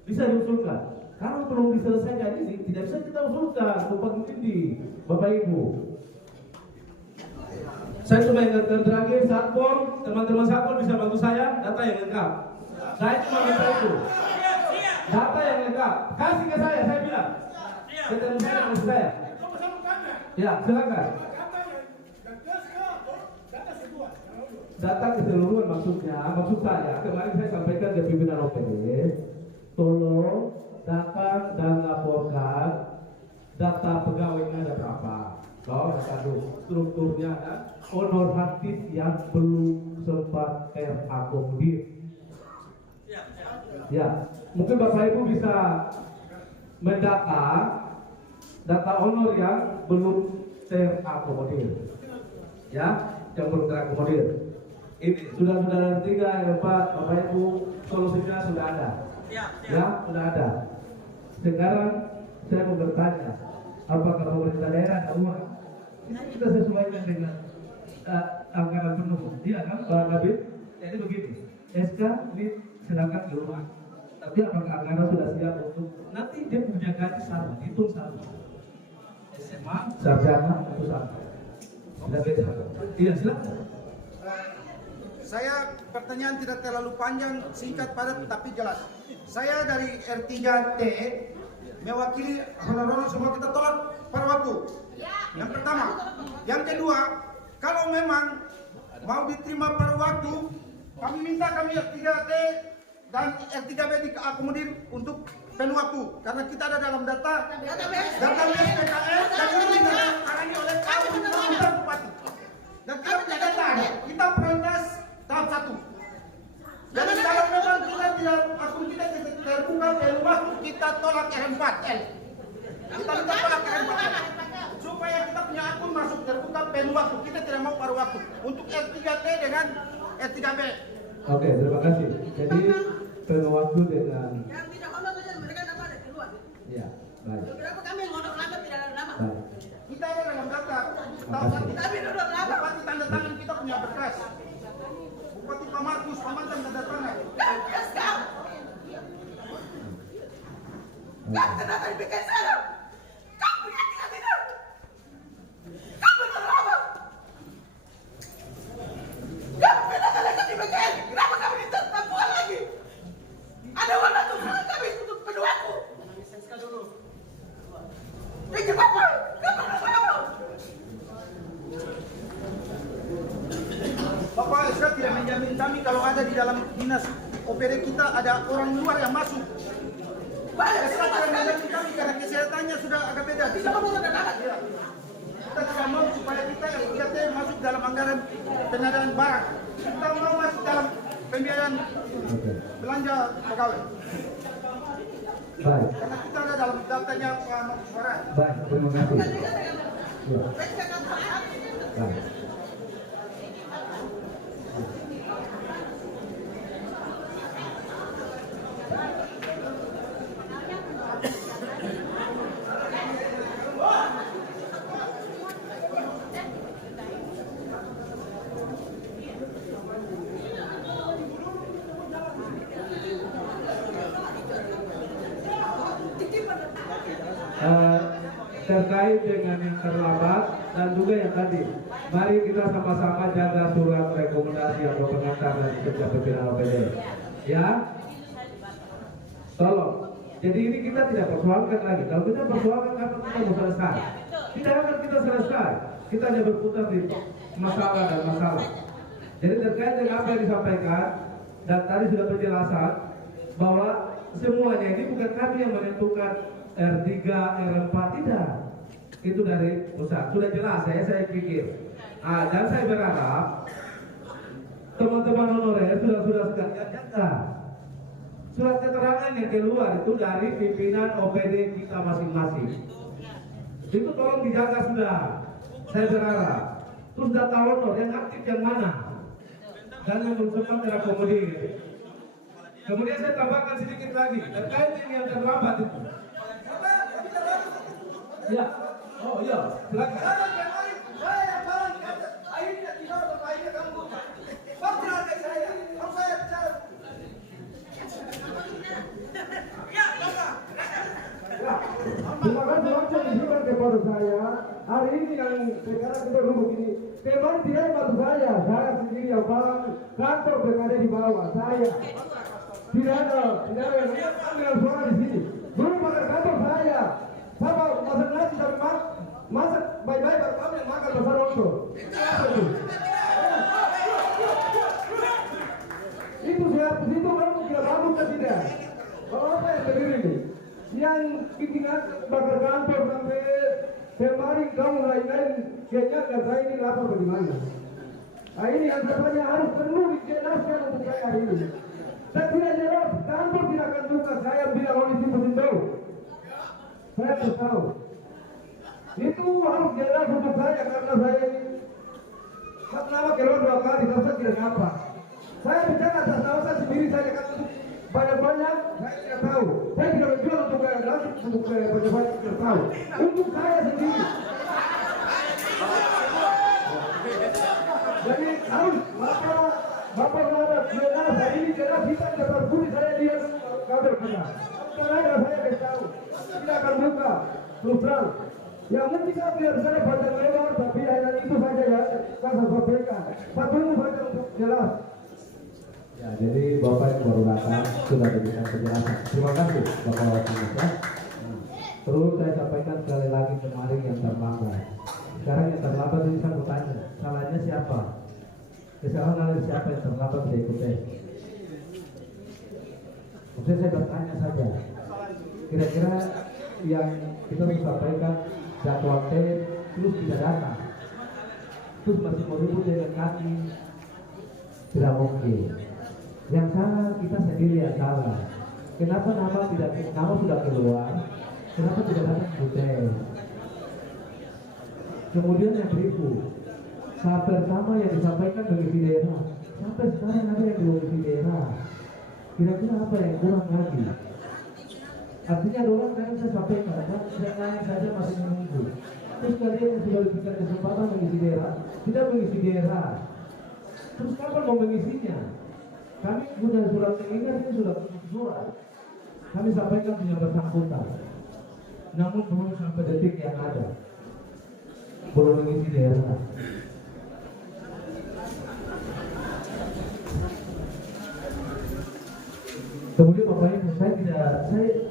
Bisa diusulkan. Kalau belum diselesaikan ini, tidak bisa kita usulkan Bupati Tindi, Bapak Ibu. Saya cuma ingatkan terakhir, Satpol, teman-teman Satpol bisa bantu saya, data yang lengkap. Saya cuma minta itu. Data yang lengkap, kasih ke saya bilang. Ketemu saya dengan saya. Ya, silakan. Data keseluruhan maksudnya, maksud saya, kemarin saya sampaikan ke pimpinan OPD, tolong datang dan laporkan data pegawainya ada berapa. Kalau data strukturnya ada honor aktif yang belum sempat terakomodir. Ya, mungkin Bapak Ibu bisa mendata data honor yang belum terakomodir. Ya, yang belum terakomodir. Ini sudah R3, R4, Bapak Ibu, solusinya sudah ada. Ya, sudah ada. Sekarang saya mau bertanya, apakah pemerintah daerah ada uang? Ini kita sesuaikan dengan anggaran penuh. Iya kan, Pak Kabit? Jadi begini, SK ini sedangkan di rumah. Tapi apakah anggaran sudah siap untuk nanti dia punya gaji sama, hitung sama. SMA, sarjana, itu sama. Sudah beda. Iya, silakan. Saya pertanyaan tidak terlalu panjang, singkat, padat, tapi jelas. Saya dari R3T mewakili honor-honor semua, kita tolak pada waktu. Yang pertama. Yang kedua, kalau memang mau diterima pada waktu, kami minta kami R3T dan R3B diakomodir untuk penuh waktu. Karena kita ada dalam database PKS dan ini ditangani oleh kaum bupati. Dan kita punya data, kita prioritas tahap 1. Jadi kalau memang kita tidak akun kita terbuka penuh waktu, kita tolak R4L. Kita minta tolak R4L supaya kita punya akun masuk terbuka penuh waktu. Kita tidak mau paruh waktu untuk R3T dengan R3B. Oke, terima kasih. Jadi penuh waktu dengan Yang tidak honor saja mereka dapat ada di luar. ya, baik. Kenapa kami yang honor lama tidak ada nama? Baik. Kita ada dalam data. Kami honor lama. Bupati tanda tangan, kita punya berkas. Bupati Pak Markus, Pamantan tanda tangan. Yes, kau. Kau kena dari BKS saya. Kau punya tiga tidak. Kau honor lama. Kau beda kalian di BKS. Kenapa kami ditampungan lagi? Ada warna tuh kami untuk penuh aku. Pikir apa? Kau honor lama. Bapak SK tidak menjamin kami kalau ada di dalam dinas OPD kita ada orang luar yang masuk. SK tidak menjamin kami karena kesehatannya sudah agak beda. Bisa ngomong dengan anak. Kita tidak mau supaya kita RT masuk dalam anggaran pengadaan barang. Kita mau masuk dalam pembiayaan belanja pegawai. Baik. Karena kita ada dalam daftarnya Pak Farah. Baik, terima kasih. Ya. Baik. Terkait dengan yang terlambat dan juga yang tadi, mari kita sama-sama jaga surat rekomendasi atau pengantar dari kerja pimpinan OPD. Ya, tolong. Jadi ini kita tidak persoalkan lagi. Kalau kita persoalkan, apa kita mau selesai? Tidak akan kita selesai. Kita hanya berputar di masalah dan masalah. Jadi terkait dengan apa yang disampaikan dan tadi sudah penjelasan bahwa semuanya ini bukan kami yang menentukan R3, R4, tidak. Itu dari pusat. Sudah jelas saya pikir. Dan saya berharap teman-teman honorer sudah sekalian jaga. Surat keterangan yang keluar itu dari pimpinan OPD kita masing-masing. Itu tolong dijaga sudah. Saya berharap. Terus data honor yang aktif yang mana? Dan yang belum sempat terakomodir. Kemudian saya tambahkan sedikit lagi terkait yang terlambat itu. Ya, oh iya, silakan. Terima kasih waktu diberikan kepada saya. Hari ini yang sekarang kita duduk ini, kemarin tidak bantu saya sendiri yang barang kantor BKD di bawah saya. Tidak ada yang ambil suara di sini. Belum pakai kantor saya. Sama masak nasi dan masak baik-baik baru kami yang makan besar waktu. Itu siapa? Itu kamu tidak bagus atau tidak? Kalau apa yang berdiri ini? Yang bikinan bakar kantor sampai kemarin kamu lain-lain kayaknya saya ini lapor bagaimana? Nah ini yang sebenarnya harus penuh dijelaskan untuk saya hari ini. Saya tidak jelas, kantor tidak akan buka, saya bilang oleh si Pesindo. Saya tahu. Itu harus jelas untuk saya karena saya ini nama keluar 2 kali, saya tidak apa. Saya bicara atas nama saya sendiri, saya akan banyak-banyak, saya tidak tahu. Saya tidak menjual untuk banyak-banyak tidak tahu. Untuk saya sendiri. Jadi harus Bapak jelas, hari ini jelas kita tidak berbudi, saya lihat kabar benar. Karena saya tidak tahu, tidak akan buka, terus terang. Yang penting biar saya baca lewat, tapi hanya itu saja ya, saya sampaikan. Satu saja untuk jelas. Ya, jadi Bapak yang baru datang sudah diberikan penjelasan. Terima kasih Bapak Wakil ya. Terus saya sampaikan sekali lagi kemarin yang terlambat. Sekarang yang terlambat ini saya bertanya, salahnya siapa? Kesalahan dari siapa yang terlambat saya ikut tes? Maksudnya saya bertanya saja. Kira-kira yang kita harus sampaikan jadwal tes terus tidak datang, terus masih mau ribut dengan kaki, tidak mungkin. Yang salah kita sendiri yang salah. Kenapa nama sudah keluar? Kenapa tidak datang ke tes? Kemudian yang berikut, tahap pertama yang disampaikan mengisi daerah. Sampai sekarang ada yang belum mengisi daerah. Kira-kira apa yang kurang lagi? Artinya ada orang yang saya sampaikan, saya naik saja masih menunggu. Terus kalian yang sudah diberikan kesempatan mengisi daerah, tidak mengisi daerah. Terus kapan mau mengisinya? Kami sudah surat mengingat, ini sudah surat. Kami sampaikan punya bersangkutan. Namun belum sampai detik yang ada. Belum mengisi daerah. Kemudian Bapak Ibu, saya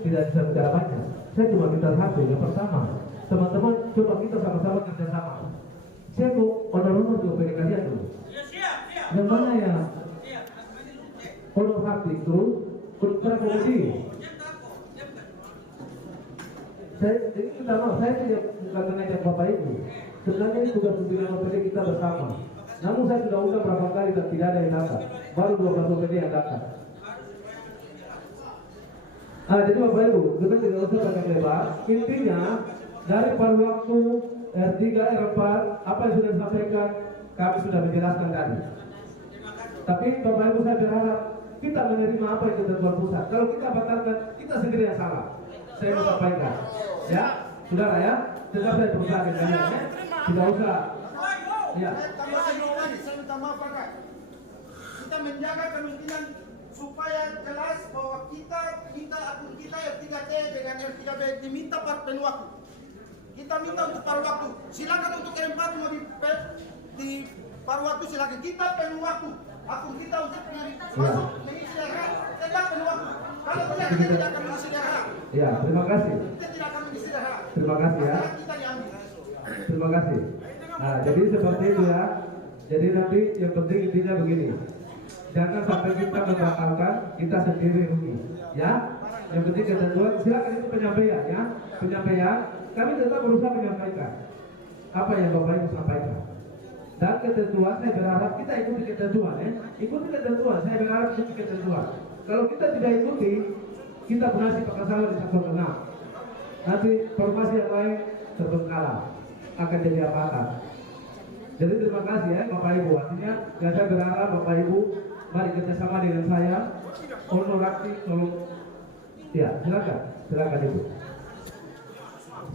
tidak bisa bicara banyak. Saya cuma minta satu. Yang pertama, teman-teman coba kita sama-sama kerjasama. Saya mau honor-honor juga bagi kalian dulu. Yang mana ya? Honor hati terus kontra komisi. Saya ini minta maaf, saya tidak bukan mengajak Bapak Ibu. Sebenarnya ini tugas pimpinan OPD kita bersama. Namun saya sudah undang berapa kali dan tidak ada yang datang. Baru 12 OPD yang datang. Jadi Bapak Ibu, kita tidak usah pakai lebar. Intinya dari pada waktu R3, R4, apa yang sudah disampaikan, kami sudah menjelaskan tadi. Tapi Bapak Ibu saya berharap kita menerima apa yang ketentuan pusat. Kalau kita batalkan, kita sendiri yang salah. Saya mau sampaikan, ya, saudara ya, tetap saya berusaha dengan kalian, tidak usah. Ya. Saya minta maaf Pak. Kita menjaga kemungkinan supaya jelas bahwa kita akun kita R3T dengan R3B diminta paruh waktu. Kita minta untuk paruh waktu. Silakan untuk R4 mau di paruh waktu silakan. Kita penuh waktu. Akun kita untuk masuk mengisi daerah tetap penuh waktu. Kalau tidak kita tidak akan mengisi daerah. Ya, terima kasih. Kita tidak akan mengisi daerah. Terima kasih ya. Kita diambil. Terima kasih. Nah, jadi seperti itu ya. Jadi nanti yang penting intinya begini. Jangan sampai kita membatalkan, kita sendiri rugi, ya. Yang penting ketentuan, silakan itu penyampaian, ya. Penyampaian, kami tetap berusaha menyampaikan apa yang Bapak Ibu sampaikan. Dan ketentuan, saya berharap kita ikuti ketentuan, ya. Ikuti ketentuan, saya berharap ikuti ketentuan. Kalau kita tidak ikuti, kita bernasib akan salah di sektor tengah. Nanti formasi yang lain terbengkalai, akan jadi apa-apa. Jadi terima kasih ya Bapak Ibu. Artinya yang saya berharap Bapak Ibu mari kerjasama dengan saya. Honor aktif, tolong. Ya, silakan Ibu.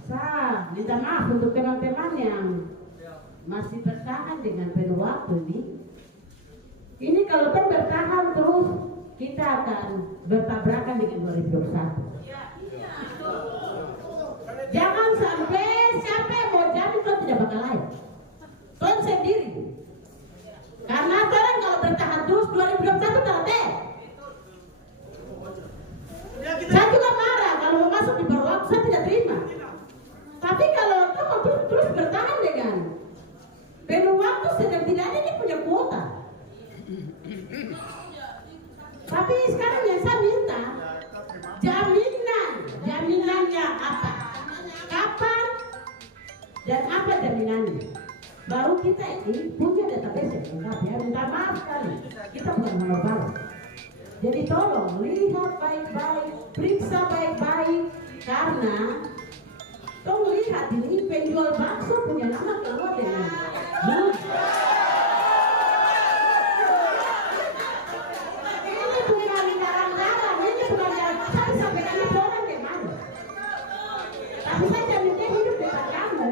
Saya minta maaf untuk teman-teman yang masih bertahan dengan penuh waktu ini. Ini kalau kita bertahan terus, kita akan bertabrakan dengan 2021. Jangan sampai siapa yang mau jadi itu tidak bakal lain. Tuhan sendiri. Karena orang kalau bertahan terus 2021 terlatih. Saya juga marah kalau mau masuk di baru waktu, saya tidak terima. Tapi kalau kamu terus bertahan dengan penuh waktu sedang tidak ada, ini punya kuota. Tapi sekarang yang saya minta jaminannya apa? Kapan dan apa jaminannya? Baru kita ini punya database yang lengkap ya. Minta maaf sekali, kita bukan monopoli. Jadi tolong lihat baik-baik, periksa baik-baik, karena tolong lihat ini penjual bakso punya nama keluar dengan ini bukan darah-darah, ini bukan darah. Saya sampaikan itu orang yang mana? Tapi saya jaminnya hidup dekat kamu.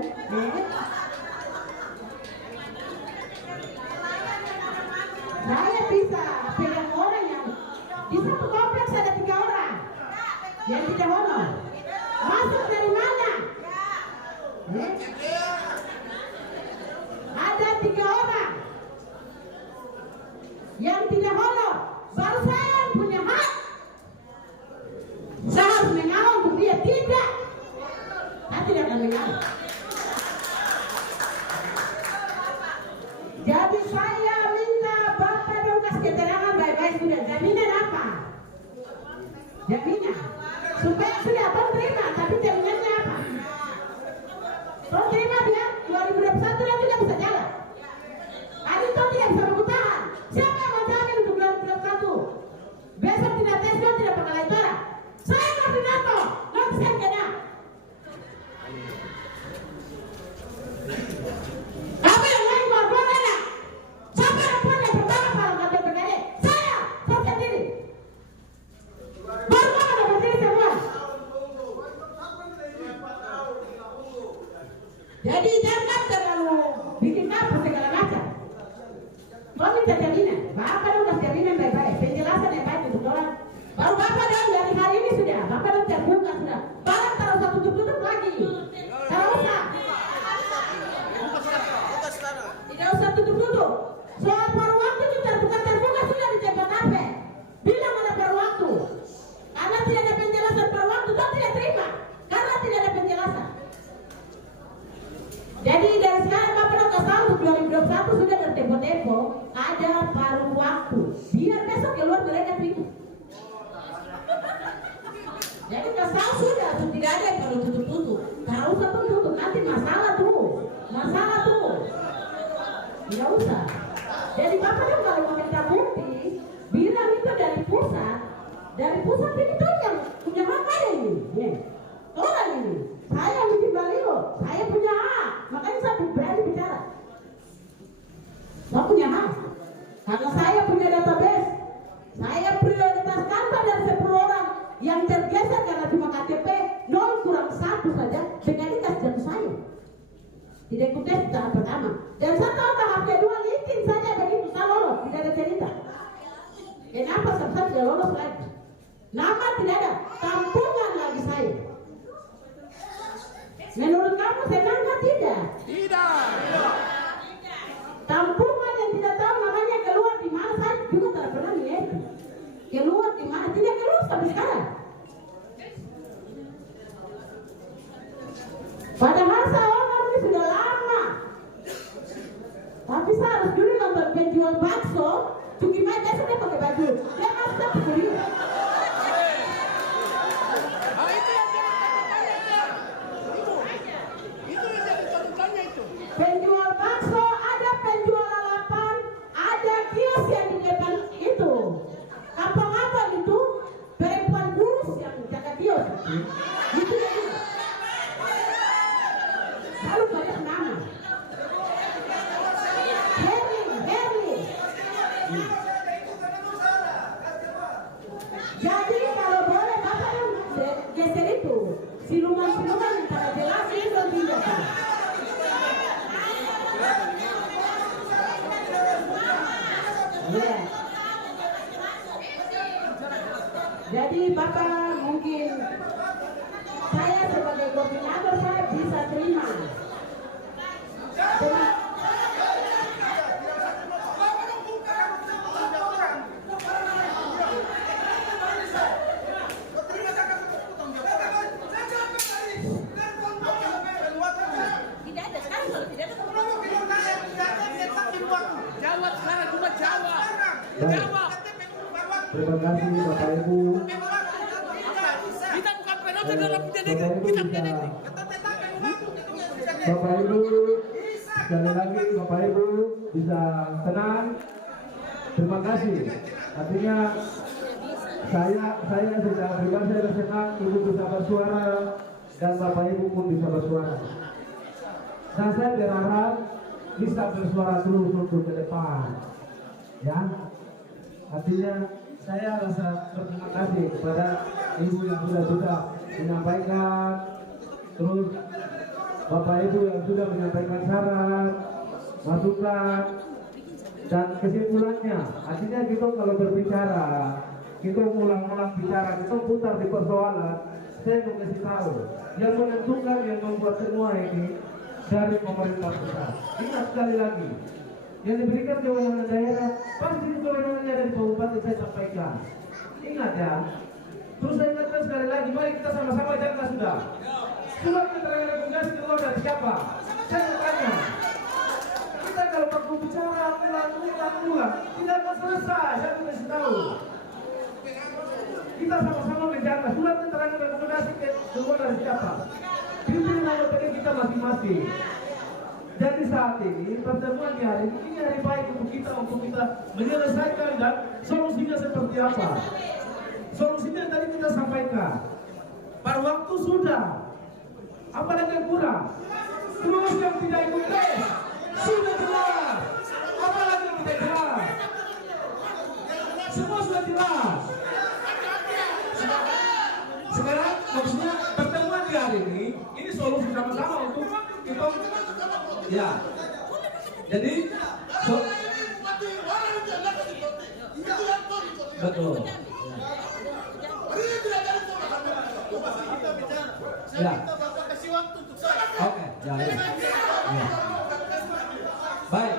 Saya bisa pegang orang yang di satu kompleks ada 3 orang yang tidak honor. Masuk dari mana? Ada 3 orang yang tidak honor. akan menyala. Jadi saya minta Bapak dong kasih keterangan baik-baik sudah. Jaminan apa? Jaminan supaya sudah abang terima, tapi jaminannya apa? Kau terima biar 2021 dan tidak bisa jalan. Hari itu tidak bisa bertahan. Siapa yang mau jamin untuk 2021? Besok tidak tes, tidak pakai layar. Saya koordinator, nanti saya kena. Apa yang lain korban ada? Siapa yang punya pertama kalau kantor PKD? Saya sendiri. Baru ada berdiri semua. Jadi jangan terlalu bikin apa segala macam. Kau minta jaminan, Bapak dong kasih jaminan baik-baik, penjelasan yang baik untuk orang. Baru Bapak dong dari hari ini sudah, Bapak dong terbuka sudah. Barang tak usah tutup-tutup lagi. Tak usah. Tidak usah tutup-tutup. Soal paruh waktu itu terbuka sudah di tempat apa? Bilang ada paruh waktu. Karena tidak ada penjelasan paruh waktu, kau tidak terima. Karena tidak ada penjelasan. Jadi dari sekarang Bapak dong kasih tahu 2021 sudah tertempo-tempo ada paruh waktu. Biar besok keluar mereka terima. Jadi kasih tahu sudah, tidak ada yang perlu tutup-tutup. Tak usah tutup, nanti masalah tuh. Tidak usah. Jadi Bapak dong kalau mau minta bukti, bilang itu dari pusat. Dari pusat ini tuh yang punya makanya ini. Ya. Orang ini, saya bikin baliho, saya punya hak. Makanya saya berani bicara. Saya punya hak. Karena saya punya database. Saya prioritaskan dari 10 orang yang tergeser karena cuma KTP 0+1 saja. Dengan kasih saya. Tidak ikut tes tahap pertama. Dan saya tahu tahap kedua licin saja begitu saya lolos, tidak ada cerita. Kenapa saya tidak lolos lagi? Nama tidak ada, tampungan lagi saya. Menurut kamu senang nggak? Tidak. Tampungan yang tidak tahu namanya keluar di mana, saya juga tidak pernah lihat. Keluar di mana? Tidak keluar sampai sekarang. Padahal saya orang ini sudah lama. Tapi saya harus dulu nonton penjual bakso. Tuh gimana dia sudah pakai baju? Dia harus dapat beli. Penjual bakso, ada penjual lalapan, ada kios yang di depan itu. Apa itu? Perempuan kurus yang jaga kios. Itu ya. Lalu banyak nama. Herli. Jadi kalau boleh Bapak yang geser itu siluman-siluman yang tak jelas itu tidak. Ya. Jadi Bapak mungkin saya sebagai koordinator saya bisa terima. Jawab sekarang, cuma jawab. Terima kasih Bapak Ibu. Kita bukan penonton dalam pendidikan, kita pendidikan. Bapak Ibu, sekali lagi Bapak Ibu bisa tenang. Terima kasih. Artinya saya secara pribadi saya senang Ibu bisa bersuara dan Bapak Ibu pun bisa bersuara. Dan saya berharap bisa bersuara terus untuk ke depan. Ya, artinya saya rasa berterima kasih kepada Ibu yang sudah menyampaikan, terus Bapak Ibu yang sudah menyampaikan saran, masukan, dan kesimpulannya. Artinya kita kalau berbicara, kita ulang-ulang bicara, kita putar di persoalan. Saya mau kasih tahu, yang menentukan, yang membuat semua ini dari pemerintah pusat. Ingat sekali lagi, yang diberikan kewenangan daerah pasti kewenangannya dari kabupaten, saya sampaikan. Ingat ya. Terus saya ingatkan sekali lagi, mari kita sama-sama jaga sudah. Surat keterangan rekomendasi siapa? Saya bertanya. Kita kalau baku bicara ulang, tidak akan selesai. Saya kasih tahu. Kita sama-sama menjaga surat keterangan rekomendasi keluar dari siapa? Pimpinan anggota kita masing-masing. Jadi saat ini pertemuan di hari ini hari baik untuk kita menyelesaikan dan solusinya seperti apa? Solusinya yang tadi kita sampaikan. Pada waktu sudah. Apa yang kurang? Terus yang tidak ikut tes sudah jelas. Apa lagi yang tidak jelas? Semua sudah jelas. Sekarang maksudnya pertemuan di hari ini solusi sama-sama untuk kita. Ya. Jadi betul. Ya. Oke, ya. Baik.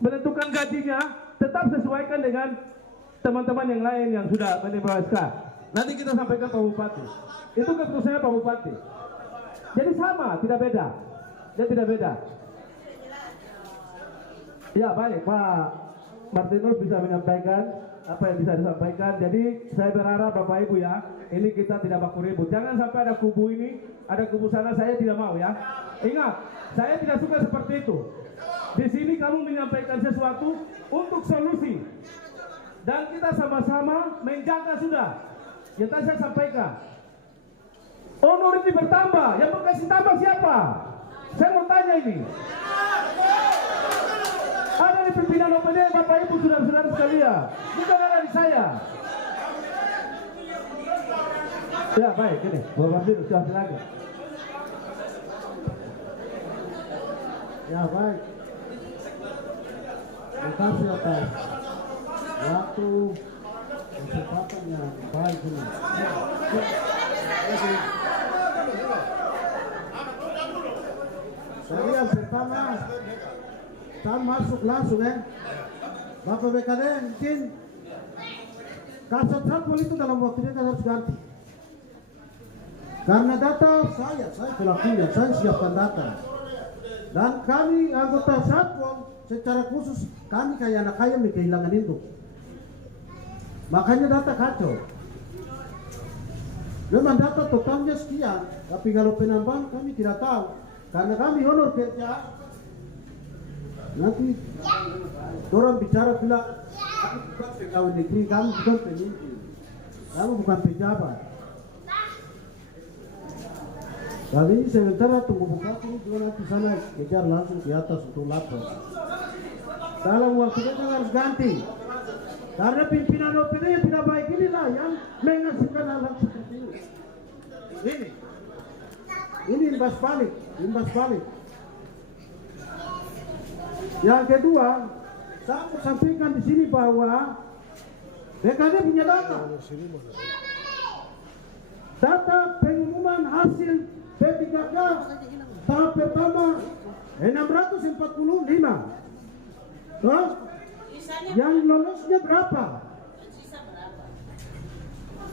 Menentukan gajinya tetap sesuaikan dengan teman-teman yang lain yang sudah menerima SK. Nanti kita sampaikan Pak Bupati. Itu keputusannya Pak Bupati. Jadi sama, tidak beda. Dia tidak beda. Ya baik, Pak Martinus bisa menyampaikan apa yang bisa disampaikan. Jadi saya berharap Bapak Ibu ya, ini kita tidak baku ribut. Jangan sampai ada kubu ini, ada kubu sana, saya tidak mau ya. Ingat, saya tidak suka seperti itu. Di sini kamu menyampaikan sesuatu untuk solusi. Dan kita sama-sama menjaga sudah. Yang tadi saya sampaikan. Honor ini bertambah, yang mau kasih tambah siapa? Saya mau tanya ini. Ada di pimpinan OPD Bapak Ibu saudara-saudara sekalian. Bukan ada di saya. Ya baik, ini Bapak Martinus sudah silakan. Ya baik. Terima kasih atas waktu kesempatan yang baik ini. Saya yang pertama, saya masuk langsung ya. Bapak BKD mungkin kasat satpol itu dalam waktu ini harus ganti. Karena data saya pelakunya, saya siapkan data. Dan kami anggota satpol secara khusus kami kayak anak ayam kehilangan induk. Makanya data kacau. Memang data totalnya sekian, tapi kalau penambahan kami tidak tahu. Karena kami honor kerja. Nanti orang bicara bilang, kamu bukan pegawai negeri, kamu bukan pemimpin, kamu bukan pejabat. Kali ini sementara tunggu buka ini juga nanti sana kejar langsung ke atas untuk lapor. Dalam waktunya harus ganti. Karena pimpinan OPD yang tidak baik inilah yang menghasilkan hal-hal seperti ini. Ini imbas balik. Yang kedua, saya mau sampaikan di sini bahwa BKD punya data. Data pengumuman hasil P3K tahap pertama 645. Yang lolosnya berapa?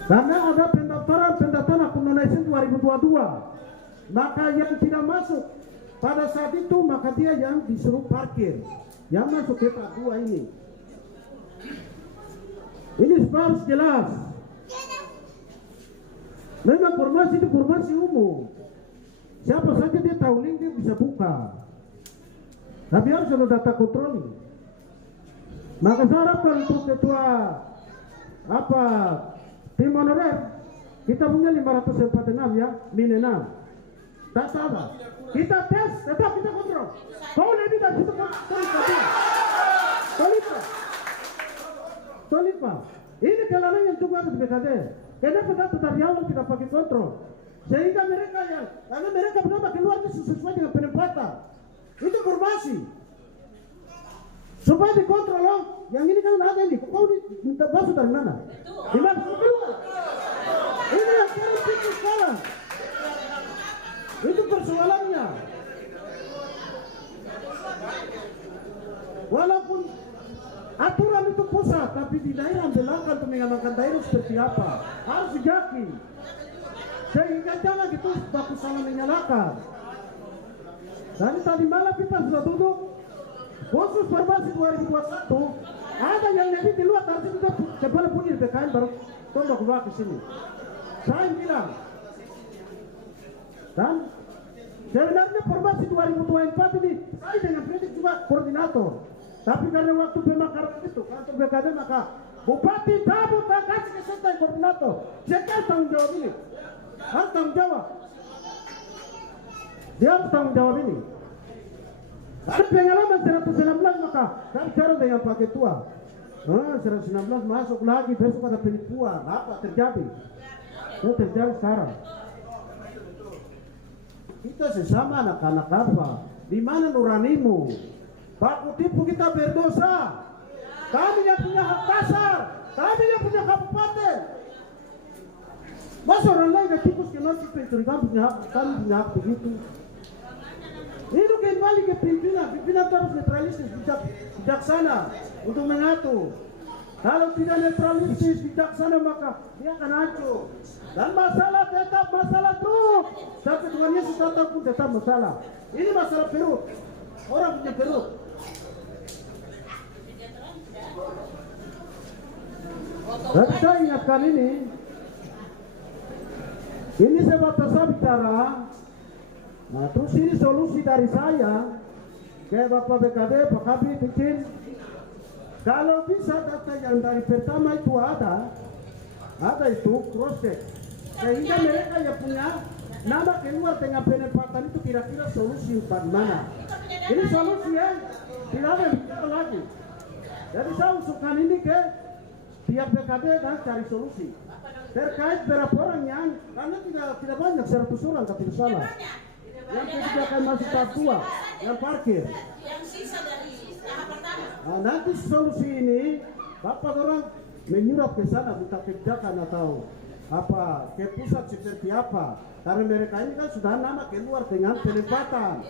Karena ada pendaftaran akun non-ASN 2022. Maka yang tidak masuk pada saat itu maka dia yang disuruh parkir. Yang masuk ke tahap 2 ini. Ini harus jelas. Memang formasi itu formasi umum. Siapa saja dia tahu link dia bisa buka. Tapi harus ada data kontrol. Maka saya harapkan untuk ketua tim honorer kita punya 546 ya, min 6. Tak salah. Kita tes, tetap kita kontrol. Kau lebih dari situ Tolipa. Ini kelelahan yang juga harus BKD. Kenapa data dari awal tidak pakai kontrol? Sehingga karena mereka berapa keluar sesuai dengan penempatan. Itu formasi. Supaya dikontrol loh. Yang ini kan ada ini. Kau minta masuk dari mana? Di mana keluar? Ini yang harus kita sekarang. Itu persoalannya. Walaupun aturan itu pusat, tapi di daerah ambilkan untuk mengamankan daerah seperti apa. Harus dijaki. Sehingga jangan gitu baku salah menyalahkan. Dan tadi malam kita sudah duduk khusus Perbasi 2021. Ada yang lebih di luar tadi kita kepala punya BKN baru tolong keluar ke sini. Saya bilang, dan sebenarnya Perbasi 2024 ini saya dengan Fredrik juga koordinator. Tapi karena waktu pemakaran itu kantor BKD maka Bupati cabut tak kasih kesentai koordinator. Siapa tanggung jawab ini? Harus tanggung jawab. Dia harus tanggung jawab ini. Ada pengalaman 116 maka saya bicara dengan Pak Ketua. 116 masuk lagi besok ada penipuan. Apa terjadi? Itu terjadi sekarang. Kita sesama anak-anak apa? Di mana nuranimu? Baku tipu kita berdosa. Kami yang punya hak dasar. Kami yang punya kabupaten. Masa orang lain yang tikus ke nanti pencurigaan punya hak. Kami punya hak begitu. Ini kembali ke pimpinan. Pimpinan harus netralistis, bijaksana untuk mengatur. Kalau tidak netralistis, bijaksana maka dia akan hancur. Dan masalah tetap masalah terus. Sampai Tuhan Yesus datang pun tetap masalah. Ini masalah perut. Orang punya perut. Dan saya ingatkan ini sebatas saya bicara. Nah terus ini solusi dari saya ke Bapak BKD, Pak Kabit bikin. Kalau bisa data yang dari pertama itu ada itu cross check. Sehingga mereka yang punya nama keluar dengan penempatan itu kira-kira solusi bagaimana. Ini solusi yang tidak ada bicara lagi. Jadi saya usulkan ini ke pihak BKD dan cari solusi. Terkait berapa orang yang, karena tidak banyak 100 orang tapi tidak salah. Yang ketiga akan masuk tahap 2, yang parkir. Yang sisa dari tahap pertama. Nah, nanti solusi ini, Bapak orang menyurat ke sana minta kebijakan atau apa ke pusat seperti apa. Karena mereka ini kan sudah nama keluar dengan penempatan.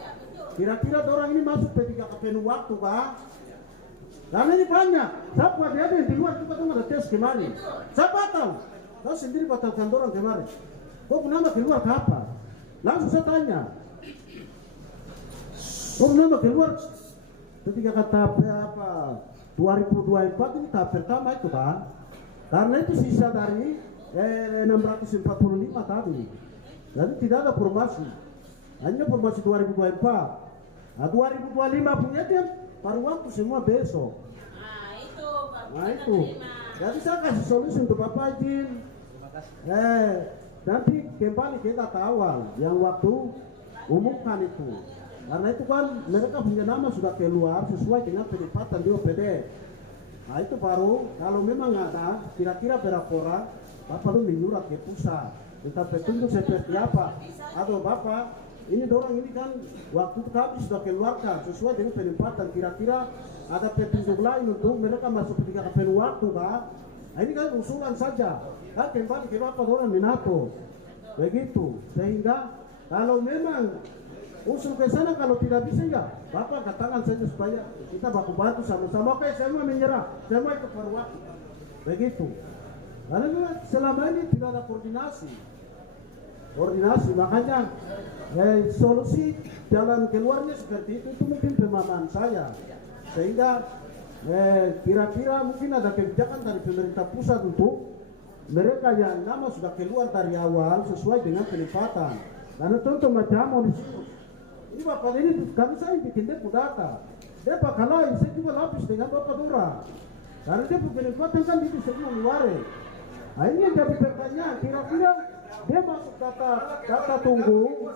Kira-kira orang ini masuk P3 ke penuh waktu, Pak. Karena ini banyak. Siapa dia ada di luar kita ada tes kemarin. Siapa tahu? Saya sendiri batalkan orang kemarin. Kok nama keluar ke apa? Langsung saya tanya. Kok nama keluar ketika kata apa 2024 ini tahap pertama itu kan? Karena itu sisa dari 645 tadi. Jadi tidak ada formasi. Hanya formasi 2024. Nah 2025 punya dia paruh waktu semua besok. Nah itu. Jadi saya kasih solusi untuk Bapak izin. Nanti kembali kita ke awal yang waktu umumkan itu. Karena itu kan mereka punya nama sudah keluar sesuai dengan penempatan di OPD. Nah itu baru kalau memang ada kira-kira berapa orang Bapak itu menyurat ke pusat. Minta petunjuk seperti apa. Atau Bapak ini dorong ini kan waktu kami sudah keluarkan sesuai dengan penempatan kira-kira ada petunjuk lain untuk mereka masuk ketika penuh waktu kan. Nah, ini kan usulan saja kan kembali ke Bapak orang Minato begitu sehingga kalau memang usul ke sana kalau tidak bisa ya Bapak katakan saja supaya kita baku bantu sama-sama. Oke semua menyerah semua itu per waktu begitu karena selama ini tidak ada koordinasi makanya solusi jalan keluarnya seperti itu mungkin pemahaman saya sehingga kira-kira mungkin ada kebijakan dari pemerintah pusat untuk mereka yang nama sudah keluar dari awal sesuai dengan penempatan. Karena contoh macam ini Bapak ini kami saya bikin dia data dia pakai lain saya juga lapis dengan Bapak Dora karena dia penempatan kan itu semua luare. Nah ini yang jadi pertanyaan kira-kira dia masuk data tunggu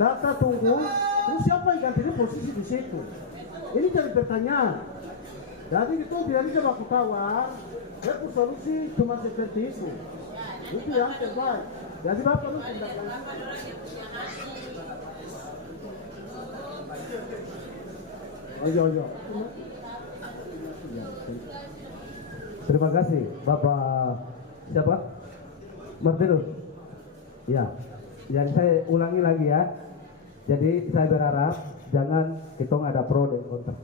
data tunggu terus siapa yang ganti posisi di situ. Ini jadi pertanyaan. Jadi itu biar dia baku tawar, dia solusi cuma seperti itu. Itu yang terbaik. Jadi Bapak lu tindakan. Ojo. Terima kasih Bapak siapa? Martinus. Ya. Yang saya ulangi lagi ya. Jadi saya berharap jangan hitung ada pro dan kontra.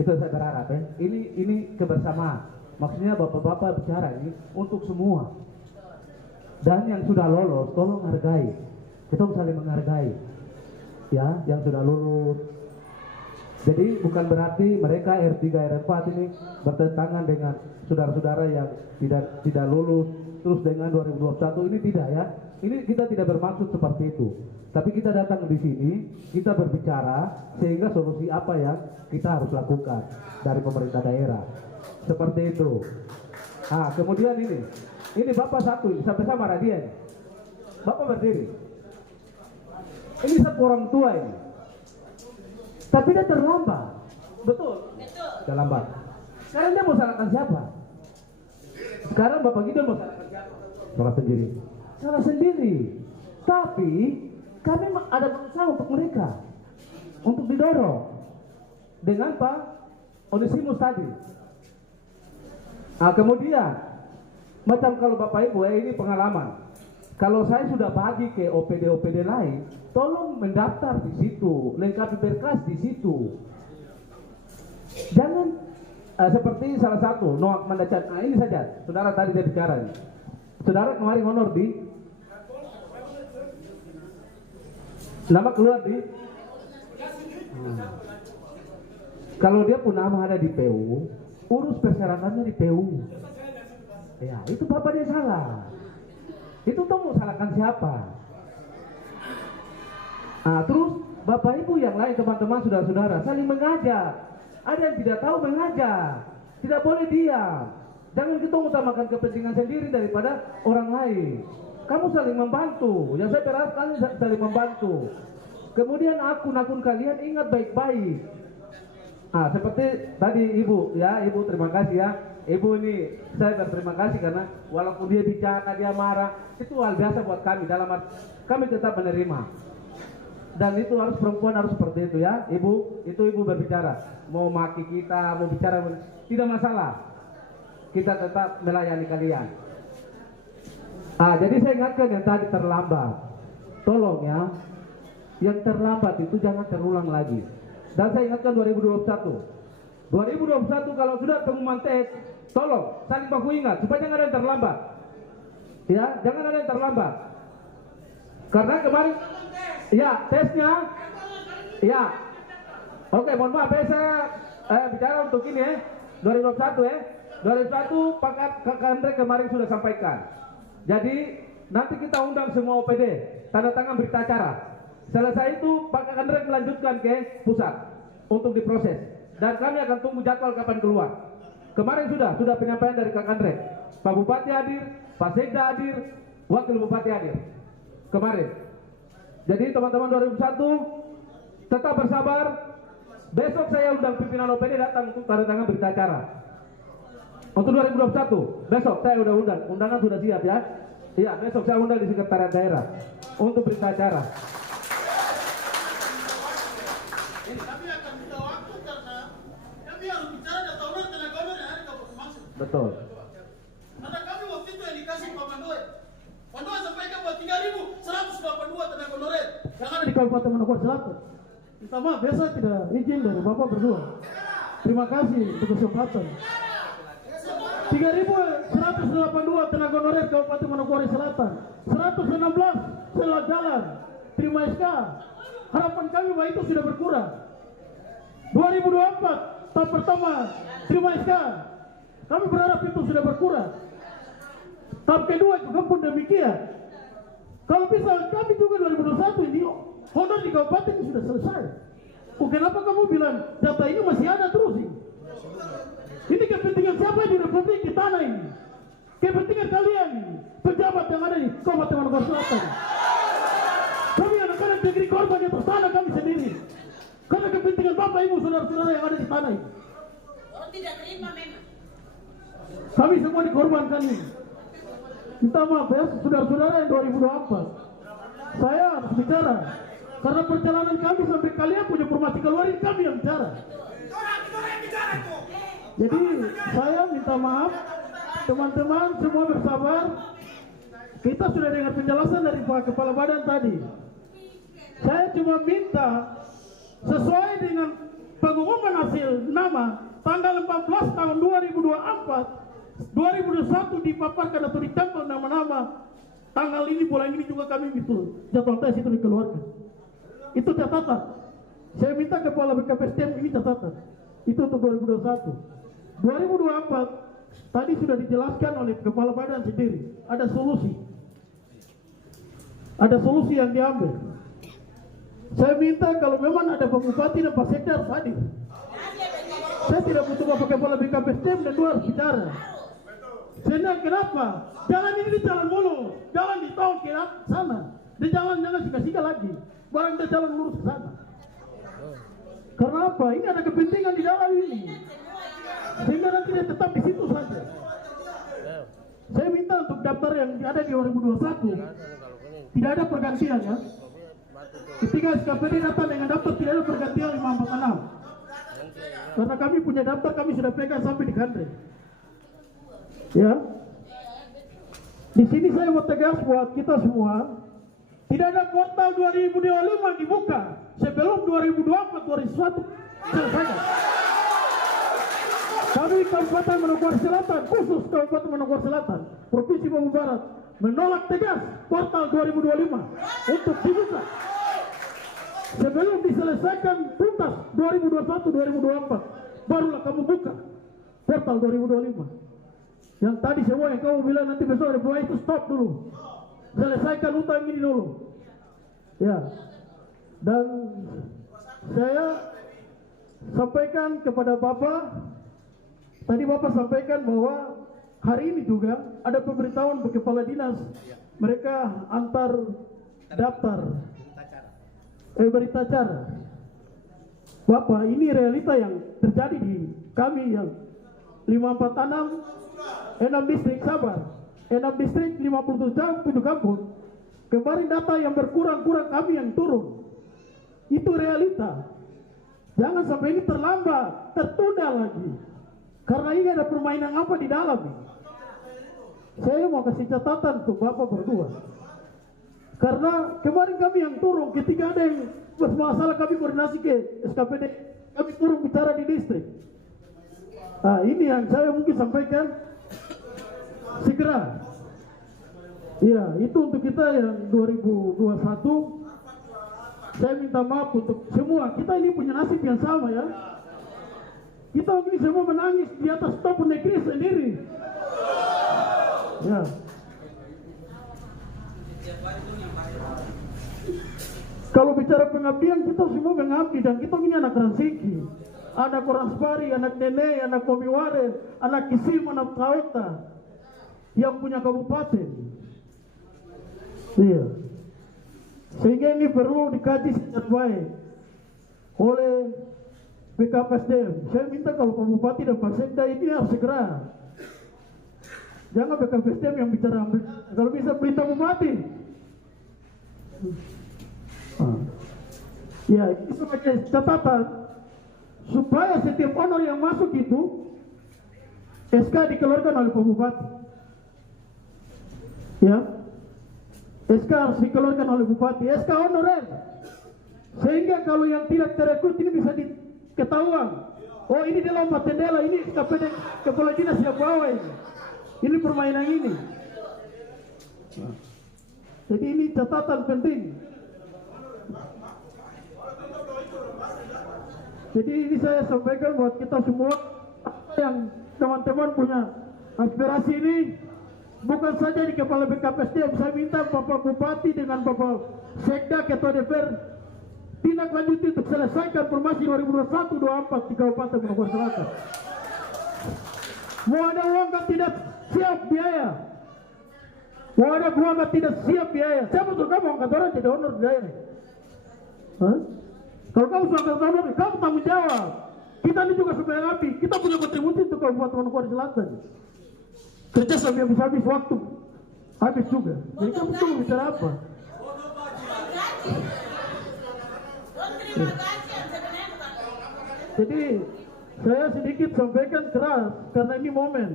Itu saya berharap ya. Ini kebersamaan. Maksudnya Bapak-bapak bicara ini untuk semua. Dan yang sudah lolos tolong hargai. kita saling menghargai, ya, yang sudah lulus. Jadi bukan berarti mereka R3, R4 ini bertentangan dengan saudara-saudara yang tidak lulus terus dengan 2021, ini tidak, ya. Ini kita tidak bermaksud seperti itu. Tapi kita datang di sini, kita berbicara sehingga solusi apa yang kita harus lakukan dari pemerintah daerah. Seperti itu. Nah, kemudian ini Bapak satu, sampai sama Radian. Bapak berdiri. Ini satu orang tua ini. Tapi dia terlambat. Betul? Betul. Terlambat. Sekarang dia mau salahkan siapa? Sekarang Bapak Gideon mau salahkan siapa? Salah sendiri. Salah sendiri. Tapi kami ada berusaha untuk mereka, untuk didorong dengan Pak Onesimus tadi. Nah, kemudian macam kalau Bapak Ibu, ini pengalaman. Kalau saya sudah bagi ke OPD lain, tolong mendaftar di situ, lengkapi berkas di situ. Jangan seperti salah satu Noak Mandacan. Nah, ini saja, saudara tadi dia bicara. Saudara kemarin honor di nama keluar di kalau dia pun nama ada di PU, urus persyaratannya di PU. Ya, itu Bapak dia salah. Itu tuh mau salahkan siapa? Nah, terus Bapak Ibu yang lain, teman-teman, saudara-saudara, saling mengajak. Ada yang tidak tahu mengajak. Tidak boleh diam. Jangan kita utamakan kepentingan sendiri daripada orang lain. Kamu saling membantu. Yang saya berharap kalian saling membantu. Kemudian akun-akun kalian ingat baik-baik. Ah, seperti tadi Ibu, ya, Ibu terima kasih ya. Ibu ini saya berterima kasih karena walaupun dia bicara, dia marah, itu hal biasa buat kami. Dalam arti kami tetap menerima. Dan itu harus perempuan harus seperti itu ya, Ibu. Itu Ibu berbicara, mau maki kita, mau bicara, tidak masalah. Kita tetap melayani kalian. Ah, jadi saya ingatkan yang tadi terlambat. Tolong ya, yang terlambat itu jangan terulang lagi. Dan saya ingatkan 2021 kalau sudah pengumuman tes, tolong saling baku ingat supaya jangan ada yang terlambat. Ya, jangan ada yang terlambat. Karena kemarin, ya tesnya, ya, oke, mohon maaf, saya bicara untuk ini 2021 Pak Andre kemarin sudah sampaikan. Jadi nanti kita undang semua OPD, tanda tangan berita acara. Selesai itu Pak Andre melanjutkan ke pusat untuk diproses. Dan kami akan tunggu jadwal kapan keluar. Kemarin sudah penyampaian dari Kak Andre. Pak Bupati hadir, Pak Sekda hadir, Wakil Bupati hadir. Kemarin. Jadi teman-teman 2001 tetap bersabar. Besok saya undang pimpinan OPD datang untuk tanda tangan berita acara. Untuk 2021, besok saya udah undang. Undangan sudah siap ya. Iya, besok saya undang di sekretariat daerah untuk berita acara. Kami akan minta waktu karena kami harus bicara data honor tenaga honor yang ada di Kabupaten Mangsel. Betul. Karena kami waktu itu yang dikasih Pak Mandoe. Mandoe sampaikan buat 3.182 tenaga honorer yang ada di Kabupaten Manokwari Selatan. Minta maaf, biasa tidak izin dari Bapak berdua. Terima kasih untuk kesempatan. 3.182 tenaga honorer Kabupaten Manokwari Selatan. 116 selat jalan. Terima SK. Harapan kami bahwa itu sudah berkurang. 2024 tahap pertama terima SK. Kami berharap itu sudah berkurang. Tahap kedua juga pun demikian. Kalau bisa kami juga 2021 ini honor di kabupaten sudah selesai. Kenapa kamu bilang data ini masih ada terus ini? Ini kepentingan siapa di Republik di tanah ini? Kepentingan kalian, pejabat yang ada di Kabupaten Manokwari Selatan. Kami anak-anak negeri korban di atas tanah kami sendiri. Karena kepentingan Bapak Ibu saudara-saudara yang ada di tanah ini. Oh, tidak terima memang. Kami semua dikorbankan ini. Minta maaf ya saudara-saudara yang 2024. Saya harus bicara. Karena perjalanan kami sampai kalian punya informasi keluar ini kami yang bicara. Jadi saya minta maaf teman-teman semua bersabar. Kita sudah dengar penjelasan dari Pak Kepala Badan tadi. Saya cuma minta sesuai dengan pengumuman hasil nama tanggal 14 tahun 2024 2021 dipaparkan atau ditempel nama-nama Tanggal ini, bulan ini juga kami itu jadwal tes itu dikeluarkan. Itu catatan. Saya minta kepala BKPSDM ini catatan. Itu untuk 2021. 2024 tadi sudah dijelaskan oleh kepala badan sendiri. Ada solusi. Ada solusi yang diambil. Saya minta kalau memang ada Pak Bupati dan Pak Sekda harus hadir. Saya tidak butuh Bapak Kepala BKPSDM dan dua harus bicara. Sehingga kenapa? Jalan ini di jalan mulu, jalan di tol ke sana. Di jalan jangan sika-sika lagi. Barang kita jalan lurus ke sana. Karena apa? Ini ada kepentingan di dalam ini. Sehingga nanti dia tetap di situ saja. Saya minta untuk daftar yang ada di 2021 tidak ada pergantian ya. Ketika SKPD datang dengan daftar tidak ada pergantian 546. Karena kami punya daftar, kami sudah pegang sampai di Kandre. Ya. Di sini saya mau tegas buat kita semua, tidak ada kuartal 2025 dibuka sebelum 2024-2021 selesai. Kami Kabupaten Manokwari Selatan, khusus Kabupaten Manokwari Selatan, Provinsi Papua Barat, menolak tegas kuartal 2025 untuk dibuka sebelum diselesaikan tuntas 2021-2024, barulah kamu buka kuartal 2025. Yang tadi semua yang kamu bilang nanti besok ada proyek itu stop dulu, selesaikan utang ini dulu. Ya, dan saya sampaikan kepada Bapak, tadi Bapak sampaikan bahwa hari ini juga ada pemberitahuan ke kepala dinas, mereka antar daftar berita acara. Bapak, ini realita yang terjadi di kami yang 546, 6 distrik Sabar, 6 distrik 57 kampung. Kemarin data yang berkurang-kurang kami yang turun. Itu realita. Jangan sampai ini terlambat, tertunda lagi. Karena ini ada permainan apa di dalam. Saya mau kasih catatan untuk Bapak berdua. Karena kemarin kami yang turun, ketika ada yang bermasalah kami koordinasi ke SKPD, kami turun bicara di distrik. Nah, ini yang saya mungkin sampaikan segera. Ya, itu untuk kita yang 2021. Saya minta maaf untuk semua. Kita ini punya nasib yang sama ya. Kita ini semua menangis di atas top negeri sendiri. Ya. Kalau bicara pengabdian, kita semua mengabdi dan kita ini anak Ransiki, anak Koranspari, anak Nene, anak Pomiware, anak Kisim, anak Kauta yang punya kabupaten. Iya. Sehingga ini perlu dikaji secara baik oleh BKPSDM. Saya minta kalau Pak Bupati dan Pak Sekda ini harus segera. Jangan BKPSDM yang bicara, kalau bisa berita Bupati. Ya, ini sebagai catatan supaya setiap honor yang masuk itu SK dikeluarkan oleh Pak Bupati. Ya, SK harus dikeluarkan oleh Bupati, SK honorer. Sehingga kalau yang tidak terekrut ini bisa diketahuan. Oh, ini dia lompat jendela, ini KPD kepala dinas yang bawa ini. Ini permainan ini. Jadi ini catatan penting. Jadi ini saya sampaikan buat kita semua yang teman-teman punya aspirasi ini, bukan saja di kepala BKPSDM. Saya minta Bapak Bupati dengan Bapak Sekda Ketua DPR tindak lanjuti untuk selesaikan formasi 2021-2024 di Kabupaten Manokwari Selatan. Mau ada uang kan tidak siap biaya. Mau ada uang kan tidak siap biaya. Siapa suruh kamu angkat orang jadi honor di daerah? Kalau kamu sudah angkat honor, kamu tanggung jawab. Kita ini juga sebagai api, kita punya kontribusi untuk Kabupaten Manokwari Selatan. Kerja sampai habis waktu, habis juga. Jadi kamu tuh bicara apa? Jadi saya sedikit sampaikan keras karena ini momen,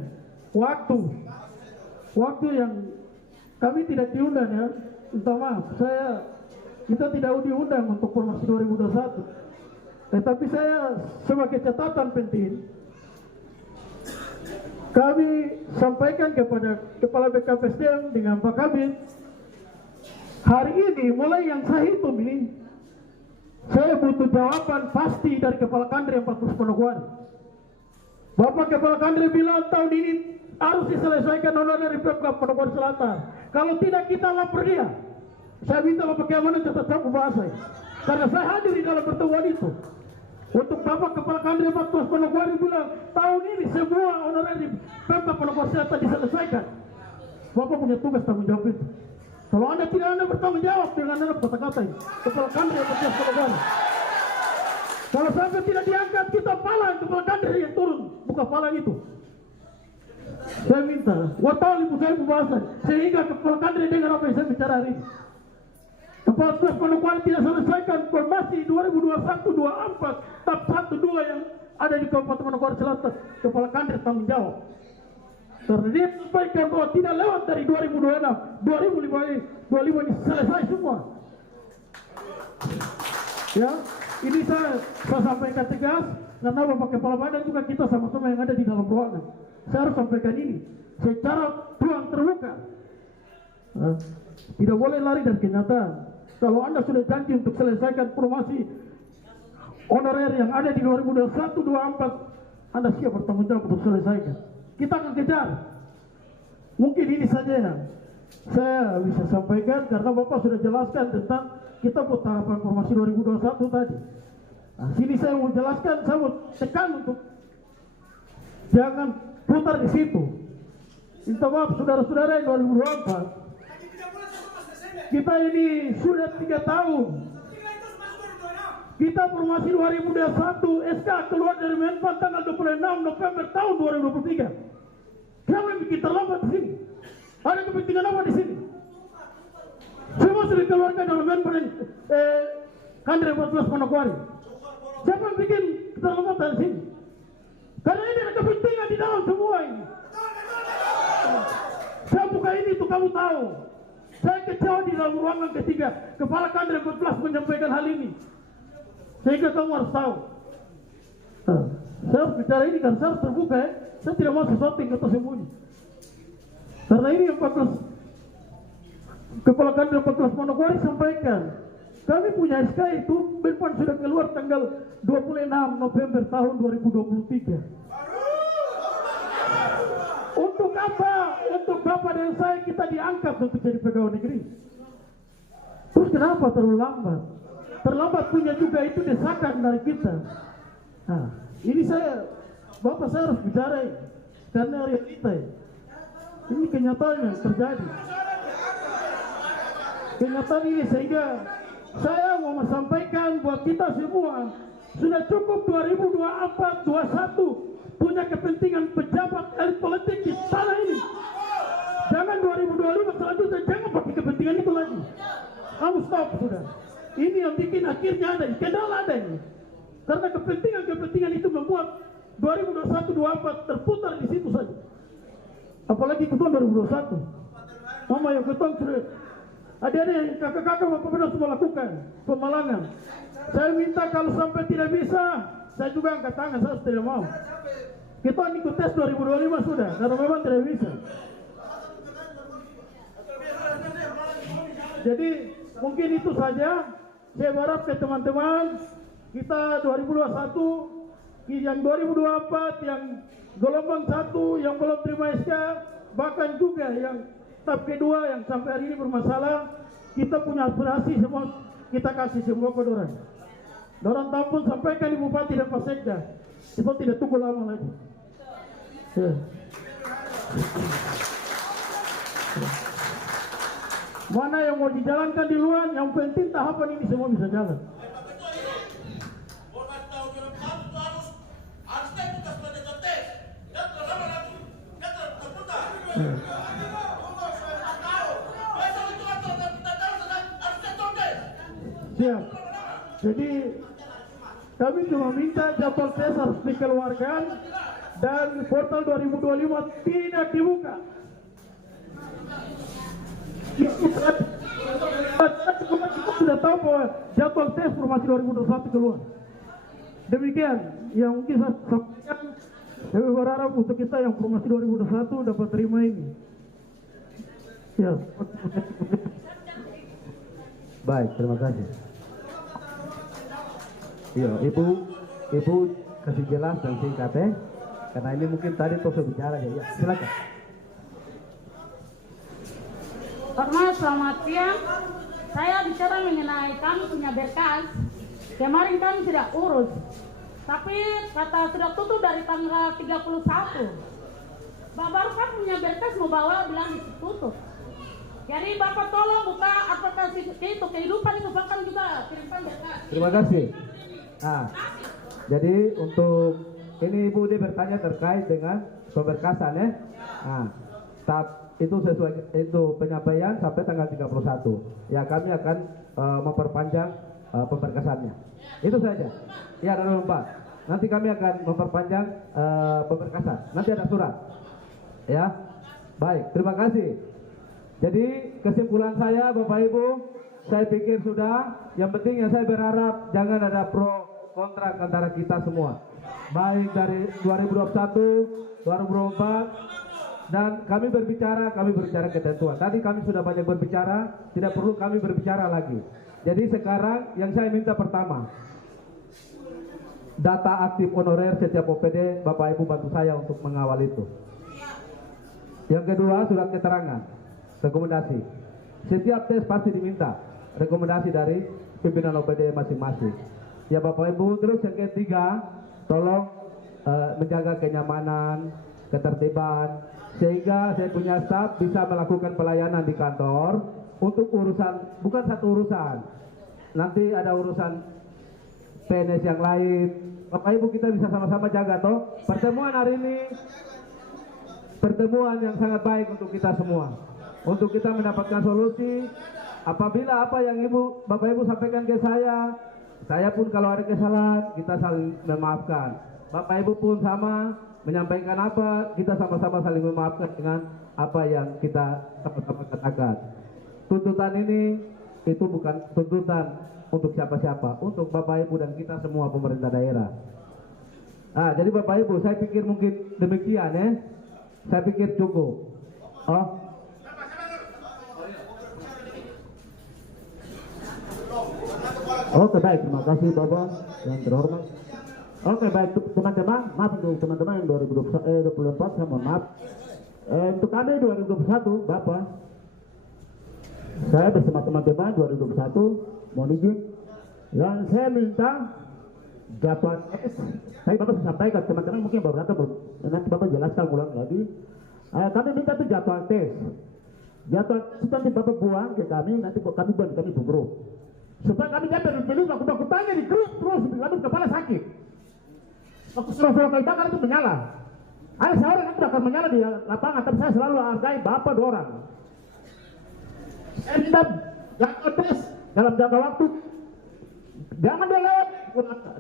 waktu yang kami tidak diundang ya. Minta maaf, kita tidak diundang untuk formasi 2021. Tetapi saya sebagai catatan penting, kami sampaikan kepada Kepala BKPSDM dengan Pak Kabit Hari ini mulai yang saya hitung ini, saya butuh jawaban pasti dari Kepala Kandri 14 Manokwari. Bapak Kepala Kandri bilang tahun ini harus diselesaikan honorer dari Pemkab Manokwari Selatan. Kalau tidak kita lapor dia. Saya minta Bapak Keamanan catat sapu bahasa. Karena saya hadir di dalam pertemuan itu. Untuk Bapak Kepala Kandri 14 Manokwari bilang tahun ini semua honorer di Pemkab Manokwari Selatan diselesaikan. Bapak punya tugas tanggung jawab itu. Kalau Anda tidak, Anda bertanggung jawab dengan Anda kata-kata ini. Kepala Kandri 14 Manokwari. Kalau sampai tidak diangkat, kita palang Kepala Kandri yang turun, bukan palang itu. Saya minta, wartawan ibu saya bahasa, sehingga Kepala Kandri dengan apa yang saya bicara hari ini. Kepala 14 Manokwari tidak selesaikan formasi 2021-24 tahap 1-2 yang ada di Kabupaten Manokwari Selatan. Kepala Kandri tanggung jawab. Karena dia sampaikan bahwa tidak lewat dari 2026, 2025 ini selesai semua. Ya, ini saya sampaikan tegas karena Bapak Kepala Badan juga kita sama-sama yang ada di dalam ruangan. Saya harus sampaikan ini secara ruang terbuka. Tidak boleh lari dari kenyataan. Kalau Anda sudah janji untuk selesaikan promosi honorer yang ada di 2021-24, Anda siap bertanggung jawab untuk selesaikan. Kita akan kejar. Mungkin ini saja yang saya bisa sampaikan karena Bapak sudah jelaskan tentang kita buat tahapan formasi 2021 tadi. Nah, sini saya mau jelaskan, saya mau tekan untuk jangan putar di situ. Minta maaf saudara-saudara yang 2024. Kita ini sudah 3 tahun. Kita formasi 2021 SK keluar dari Menpan tanggal 26 November tahun 2023. Siapa yang bikin terlambat di sini? Ada kepentingan apa di sini? Semua sudah dikeluarkan dalam Menpan Kandri 14 Manokwari. Siapa yang bikin terlambat di sini? Karena ini ada kepentingan di dalam semua ini. Saya buka ini untuk kamu tahu. Saya kecewa di dalam ruangan ketiga. Kepala Kandri 14 menyampaikan hal ini. Sehingga kamu harus tahu. Saya harus bicara ini karena saya harus terbuka ya. Saya tidak mau sesuatu yang tersembunyi. Karena ini yang 14 Kepala Kandri 14 Manokwari sampaikan. Kami punya SK itu Menpan sudah keluar tanggal 26 November tahun 2023. Untuk apa? Untuk Bapak dan saya kita diangkat untuk jadi pegawai negeri. Terus kenapa terlalu lambat? Terlambat punya juga itu desakan dari kita. Nah, ini Bapak saya harus bicara ini. Karena realita ini. Ini kenyataan yang terjadi. Kenyataan ini sehingga saya mau sampaikan buat kita semua sudah cukup 2024-21 punya kepentingan pejabat elit politik di tanah ini. Jangan 2025 selanjutnya jangan pakai kepentingan itu lagi. Kamu stop sudah. Ini yang bikin akhirnya ada kendala ada ini. Karena kepentingan itu membuat 2021-24 terputar di situ saja. Apalagi ketua 2021. Mama yang ketua sudah ada yang kakak-kakak Bapak Pedas semua lakukan pemalangan. Saya minta kalau sampai tidak bisa, saya juga angkat tangan, saya tidak mau. Kita ikut tes 2025 sudah, karena memang tidak bisa. Jadi mungkin itu saja. Saya berharap ke teman-teman kita 2021, yang 2024, yang gelombang 1 yang belum terima SK, bahkan juga yang tahap kedua yang sampai hari ini bermasalah, kita punya aspirasi semua kita kasih semua ke dorang. Dorang tampun sampaikan di Bupati dan Pak Sekda. Kita tidak tunggu lama lagi. Mana yang mau dijalankan di luar, yang penting tahapan ini semua bisa jalan. Siap. Jadi kami cuma minta jadwal tes harus dikeluarkan dan portal 2025 tidak dibuka. Kita sudah tahu bahwa jadwal tes formasi 2021 keluar. Demikian yang mungkin saya sampaikan. Saya berharap untuk kita yang formasi 2021 dapat terima ini. Ya. Baik, terima kasih. Iya, Ibu kasih jelas dan singkat ya. Karena ini mungkin tadi Toso bicara ya. Silakan. Hormat, selamat siang. Saya bicara mengenai kami punya berkas. Kemarin kami sudah urus. Tapi kata sudah tutup dari tanggal 31. Bapak kan punya berkas mau bawa bilang ditutup. Jadi Bapak tolong buka aplikasi itu kehidupan itu bahkan juga kirimkan berkas. Terima kasih. Nah, jadi untuk ini Ibu dia bertanya terkait dengan pemberkasan ya. Nah, itu sesuai itu penyampaian sampai tanggal 31. Ya kami akan memperpanjang pemberkasannya. Itu saja. Ya, ada lupa. Nanti kami akan memperpanjang pemberkasan. Nanti ada surat. Ya. Baik, terima kasih. Jadi kesimpulan saya Bapak Ibu, saya pikir sudah. Yang penting yang saya berharap jangan ada pro kontra antara kita semua. Baik dari 2021, 2024 dan kami berbicara ketentuan. Tadi kami sudah banyak berbicara, tidak perlu kami berbicara lagi. Jadi sekarang yang saya minta pertama, data aktif honorer setiap OPD, Bapak Ibu bantu saya untuk mengawal itu. Yang kedua, surat keterangan, rekomendasi. Setiap tes pasti diminta rekomendasi dari pimpinan OPD masing-masing. Ya Bapak Ibu, terus yang ketiga, tolong menjaga kenyamanan, ketertiban, sehingga saya punya staf bisa melakukan pelayanan di kantor untuk urusan, bukan satu urusan. Nanti ada urusan PNS yang lain. Bapak Ibu kita bisa sama-sama jaga toh. Pertemuan hari ini pertemuan yang sangat baik untuk kita semua. Untuk kita mendapatkan solusi. Apabila apa yang Bapak Ibu sampaikan ke saya pun kalau ada kesalahan kita saling memaafkan. Bapak Ibu pun sama menyampaikan apa, kita sama-sama saling memaafkan dengan apa yang kita sama-sama katakan. Tuntutan ini itu bukan tuntutan untuk siapa-siapa, untuk Bapak Ibu dan kita semua pemerintah daerah. Nah, jadi Bapak Ibu, saya pikir mungkin demikian ya. Saya pikir cukup. Oke, baik, terima kasih Bapak yang terhormat. Oke, baik teman-teman, maaf untuk teman-teman yang 2024 saya mohon maaf. Untuk kami 2021 Bapak, saya bersama teman-teman 2021 mohon izin yang saya minta jadwal tes. Saya Bapak sampaikan teman-teman mungkin baru datang, nanti Bapak jelaskan ulang lagi. Kami minta tuh jadwal tes. Jadwal itu nanti Bapak buang ke kami, nanti kami buat kami di grup. Supaya kami dapat pilih aku tanya di grup terus, kami kepala sakit. Waktu suruh kali bakar itu menyala. Ada seorang yang akan menyala di lapangan, tapi saya selalu hargai Bapak 2 orang. Saya minta jadwal tes dalam jangka waktu. Jangan dia lewat.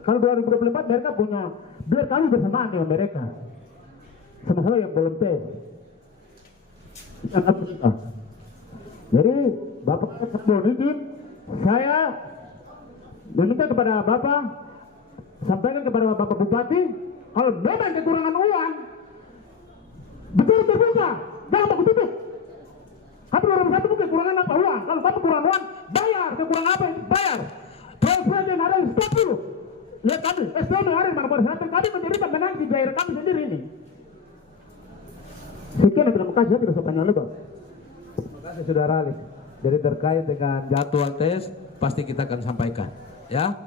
Kalau 2024 mereka punya, biar kami bersamaan dengan mereka. Sama-sama yang belum tes. Jadi Bapak mohon izin, saya meminta kepada Bapak, sampaikan kepada Bapak Bupati, kalau memang kekurangan uang, betul terbuka, jangan Bapak tutup. Tapi 2021 itu kekurangan apa uang? Kalau Bapak kurang uang, bayar. Kekurangan apa? Bayar. Presiden yang ada stop dulu. Lihat kami, SDM yang ada di mana-mana. Kami menderita menang di daerah kami sendiri ini. Sekian terima kasih, saya tidak usah panjang lebar. Terima kasih Saudara Ali. Jadi terkait dengan jadwal tes pasti kita akan sampaikan, ya.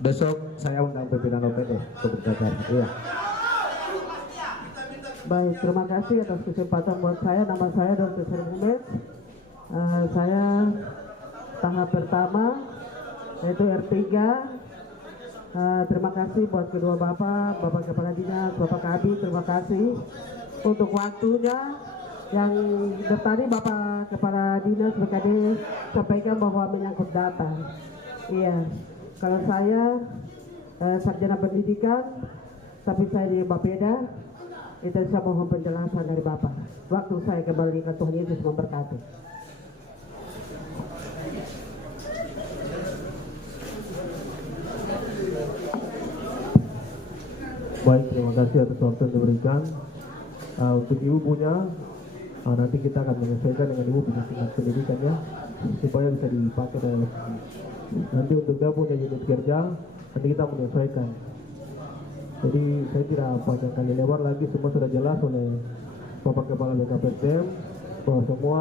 Besok saya undang pimpinan OPD untuk berbicara. Iya. Baik, terima kasih atas kesempatan buat saya. Nama saya Dr. Sermumet. Saya tahap pertama yaitu R3. Terima kasih buat kedua Bapak Kepala Dinas, Bapak Kabid, terima kasih untuk waktunya. Yang tadi Bapak Kepala Dinas BKD sampaikan bahwa menyangkut data. Iya, kalau saya sarjana pendidikan, tapi saya di Bapeda, itu saya mohon penjelasan dari Bapak. Waktu saya kembalikan Tuhan Yesus memberkati. Baik, terima kasih atas waktu yang diberikan. Untuk Ibu punya nanti kita akan menyesuaikan dengan ibu punya tingkat pendidikannya supaya bisa dipakai oleh nanti untuk gabung dan unit kerja nanti kita menyesuaikan. Jadi saya tidak panjang kali lebar lagi, semua sudah jelas oleh Bapak Kepala BKPSDM bahwa semua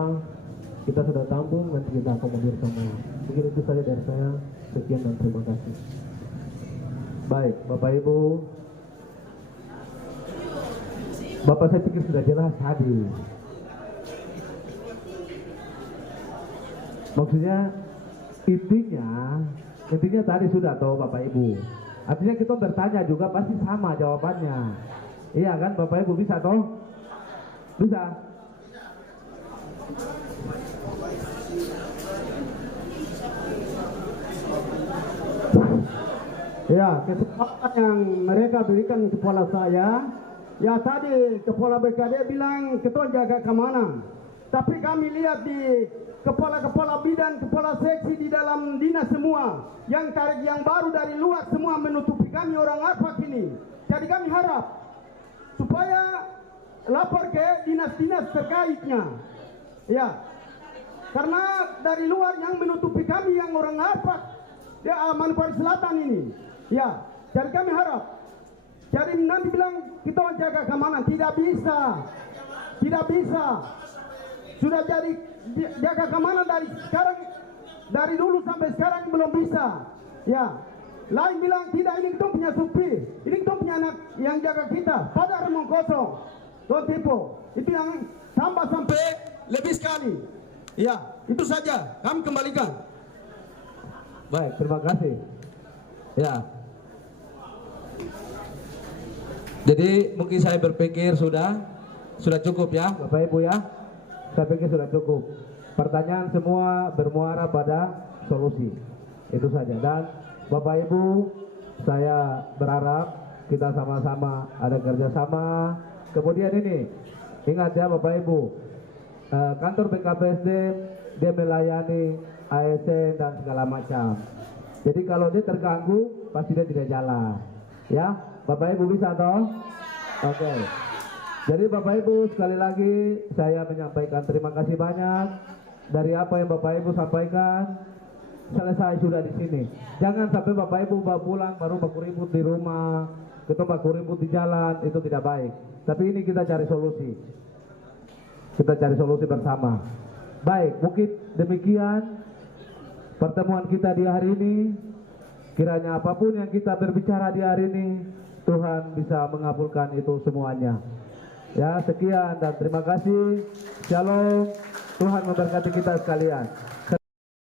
kita sudah tampung, nanti kita akomodir semua. Mungkin itu saja dari saya. Sekian dan terima kasih. Baik, Bapak Ibu. Bapak saya pikir sudah jelas tadi. Maksudnya intinya tadi sudah tahu Bapak Ibu. Artinya kita bertanya juga pasti sama jawabannya. Iya kan Bapak Ibu, bisa toh? Bisa. Ya, kesempatan yang mereka berikan kepala saya, ya tadi Kepala BKD bilang ketua jaga keamanan. Tapi kami lihat di kepala-kepala bidang, kepala seksi di dalam dinas semua, yang baru dari luar semua menutupi kami orang Arfak ini. Jadi kami harap supaya lapor ke dinas-dinas terkaitnya. Ya, karena dari luar yang menutupi kami yang orang Arfak, ya Manokwari Selatan ini. Ya, jadi kami harap. Jadi nanti bilang kita jaga keamanan, tidak bisa. Sudah jadi jaga keamanan dari sekarang, dari dulu sampai sekarang belum bisa. Ya, lain bilang tidak, ini kita punya supir, ini kita punya anak yang jaga kita. Padahal remong kosong, don't tipu. Itu yang tambah sampai lebih sekali. Ya, itu saja. Kami kembalikan. Baik, terima kasih. Ya. Jadi mungkin saya berpikir sudah cukup ya Bapak Ibu ya. Saya pikir sudah cukup. Pertanyaan semua bermuara pada solusi. Itu saja. Dan Bapak Ibu, saya berharap kita sama-sama ada kerjasama. Kemudian ini, ingat ya Bapak Ibu, kantor BKPSD dia melayani ASN dan segala macam. Jadi kalau dia terganggu, pasti dia tidak jalan. Ya, Bapak Ibu bisa toh? Oke. Jadi Bapak Ibu sekali lagi saya menyampaikan terima kasih banyak dari apa yang Bapak Ibu sampaikan. Selesai sudah di sini. Jangan sampai Bapak Ibu bawa pulang baru baku ribut di rumah, ketemu baku ribut di jalan, itu tidak baik. Tapi ini kita cari solusi. Kita cari solusi bersama. Baik, mungkin demikian pertemuan kita di hari ini. Kiranya apapun yang kita berbicara di hari ini, Tuhan bisa mengabulkan itu semuanya. Ya, sekian dan terima kasih. Shalom. Tuhan memberkati kita sekalian.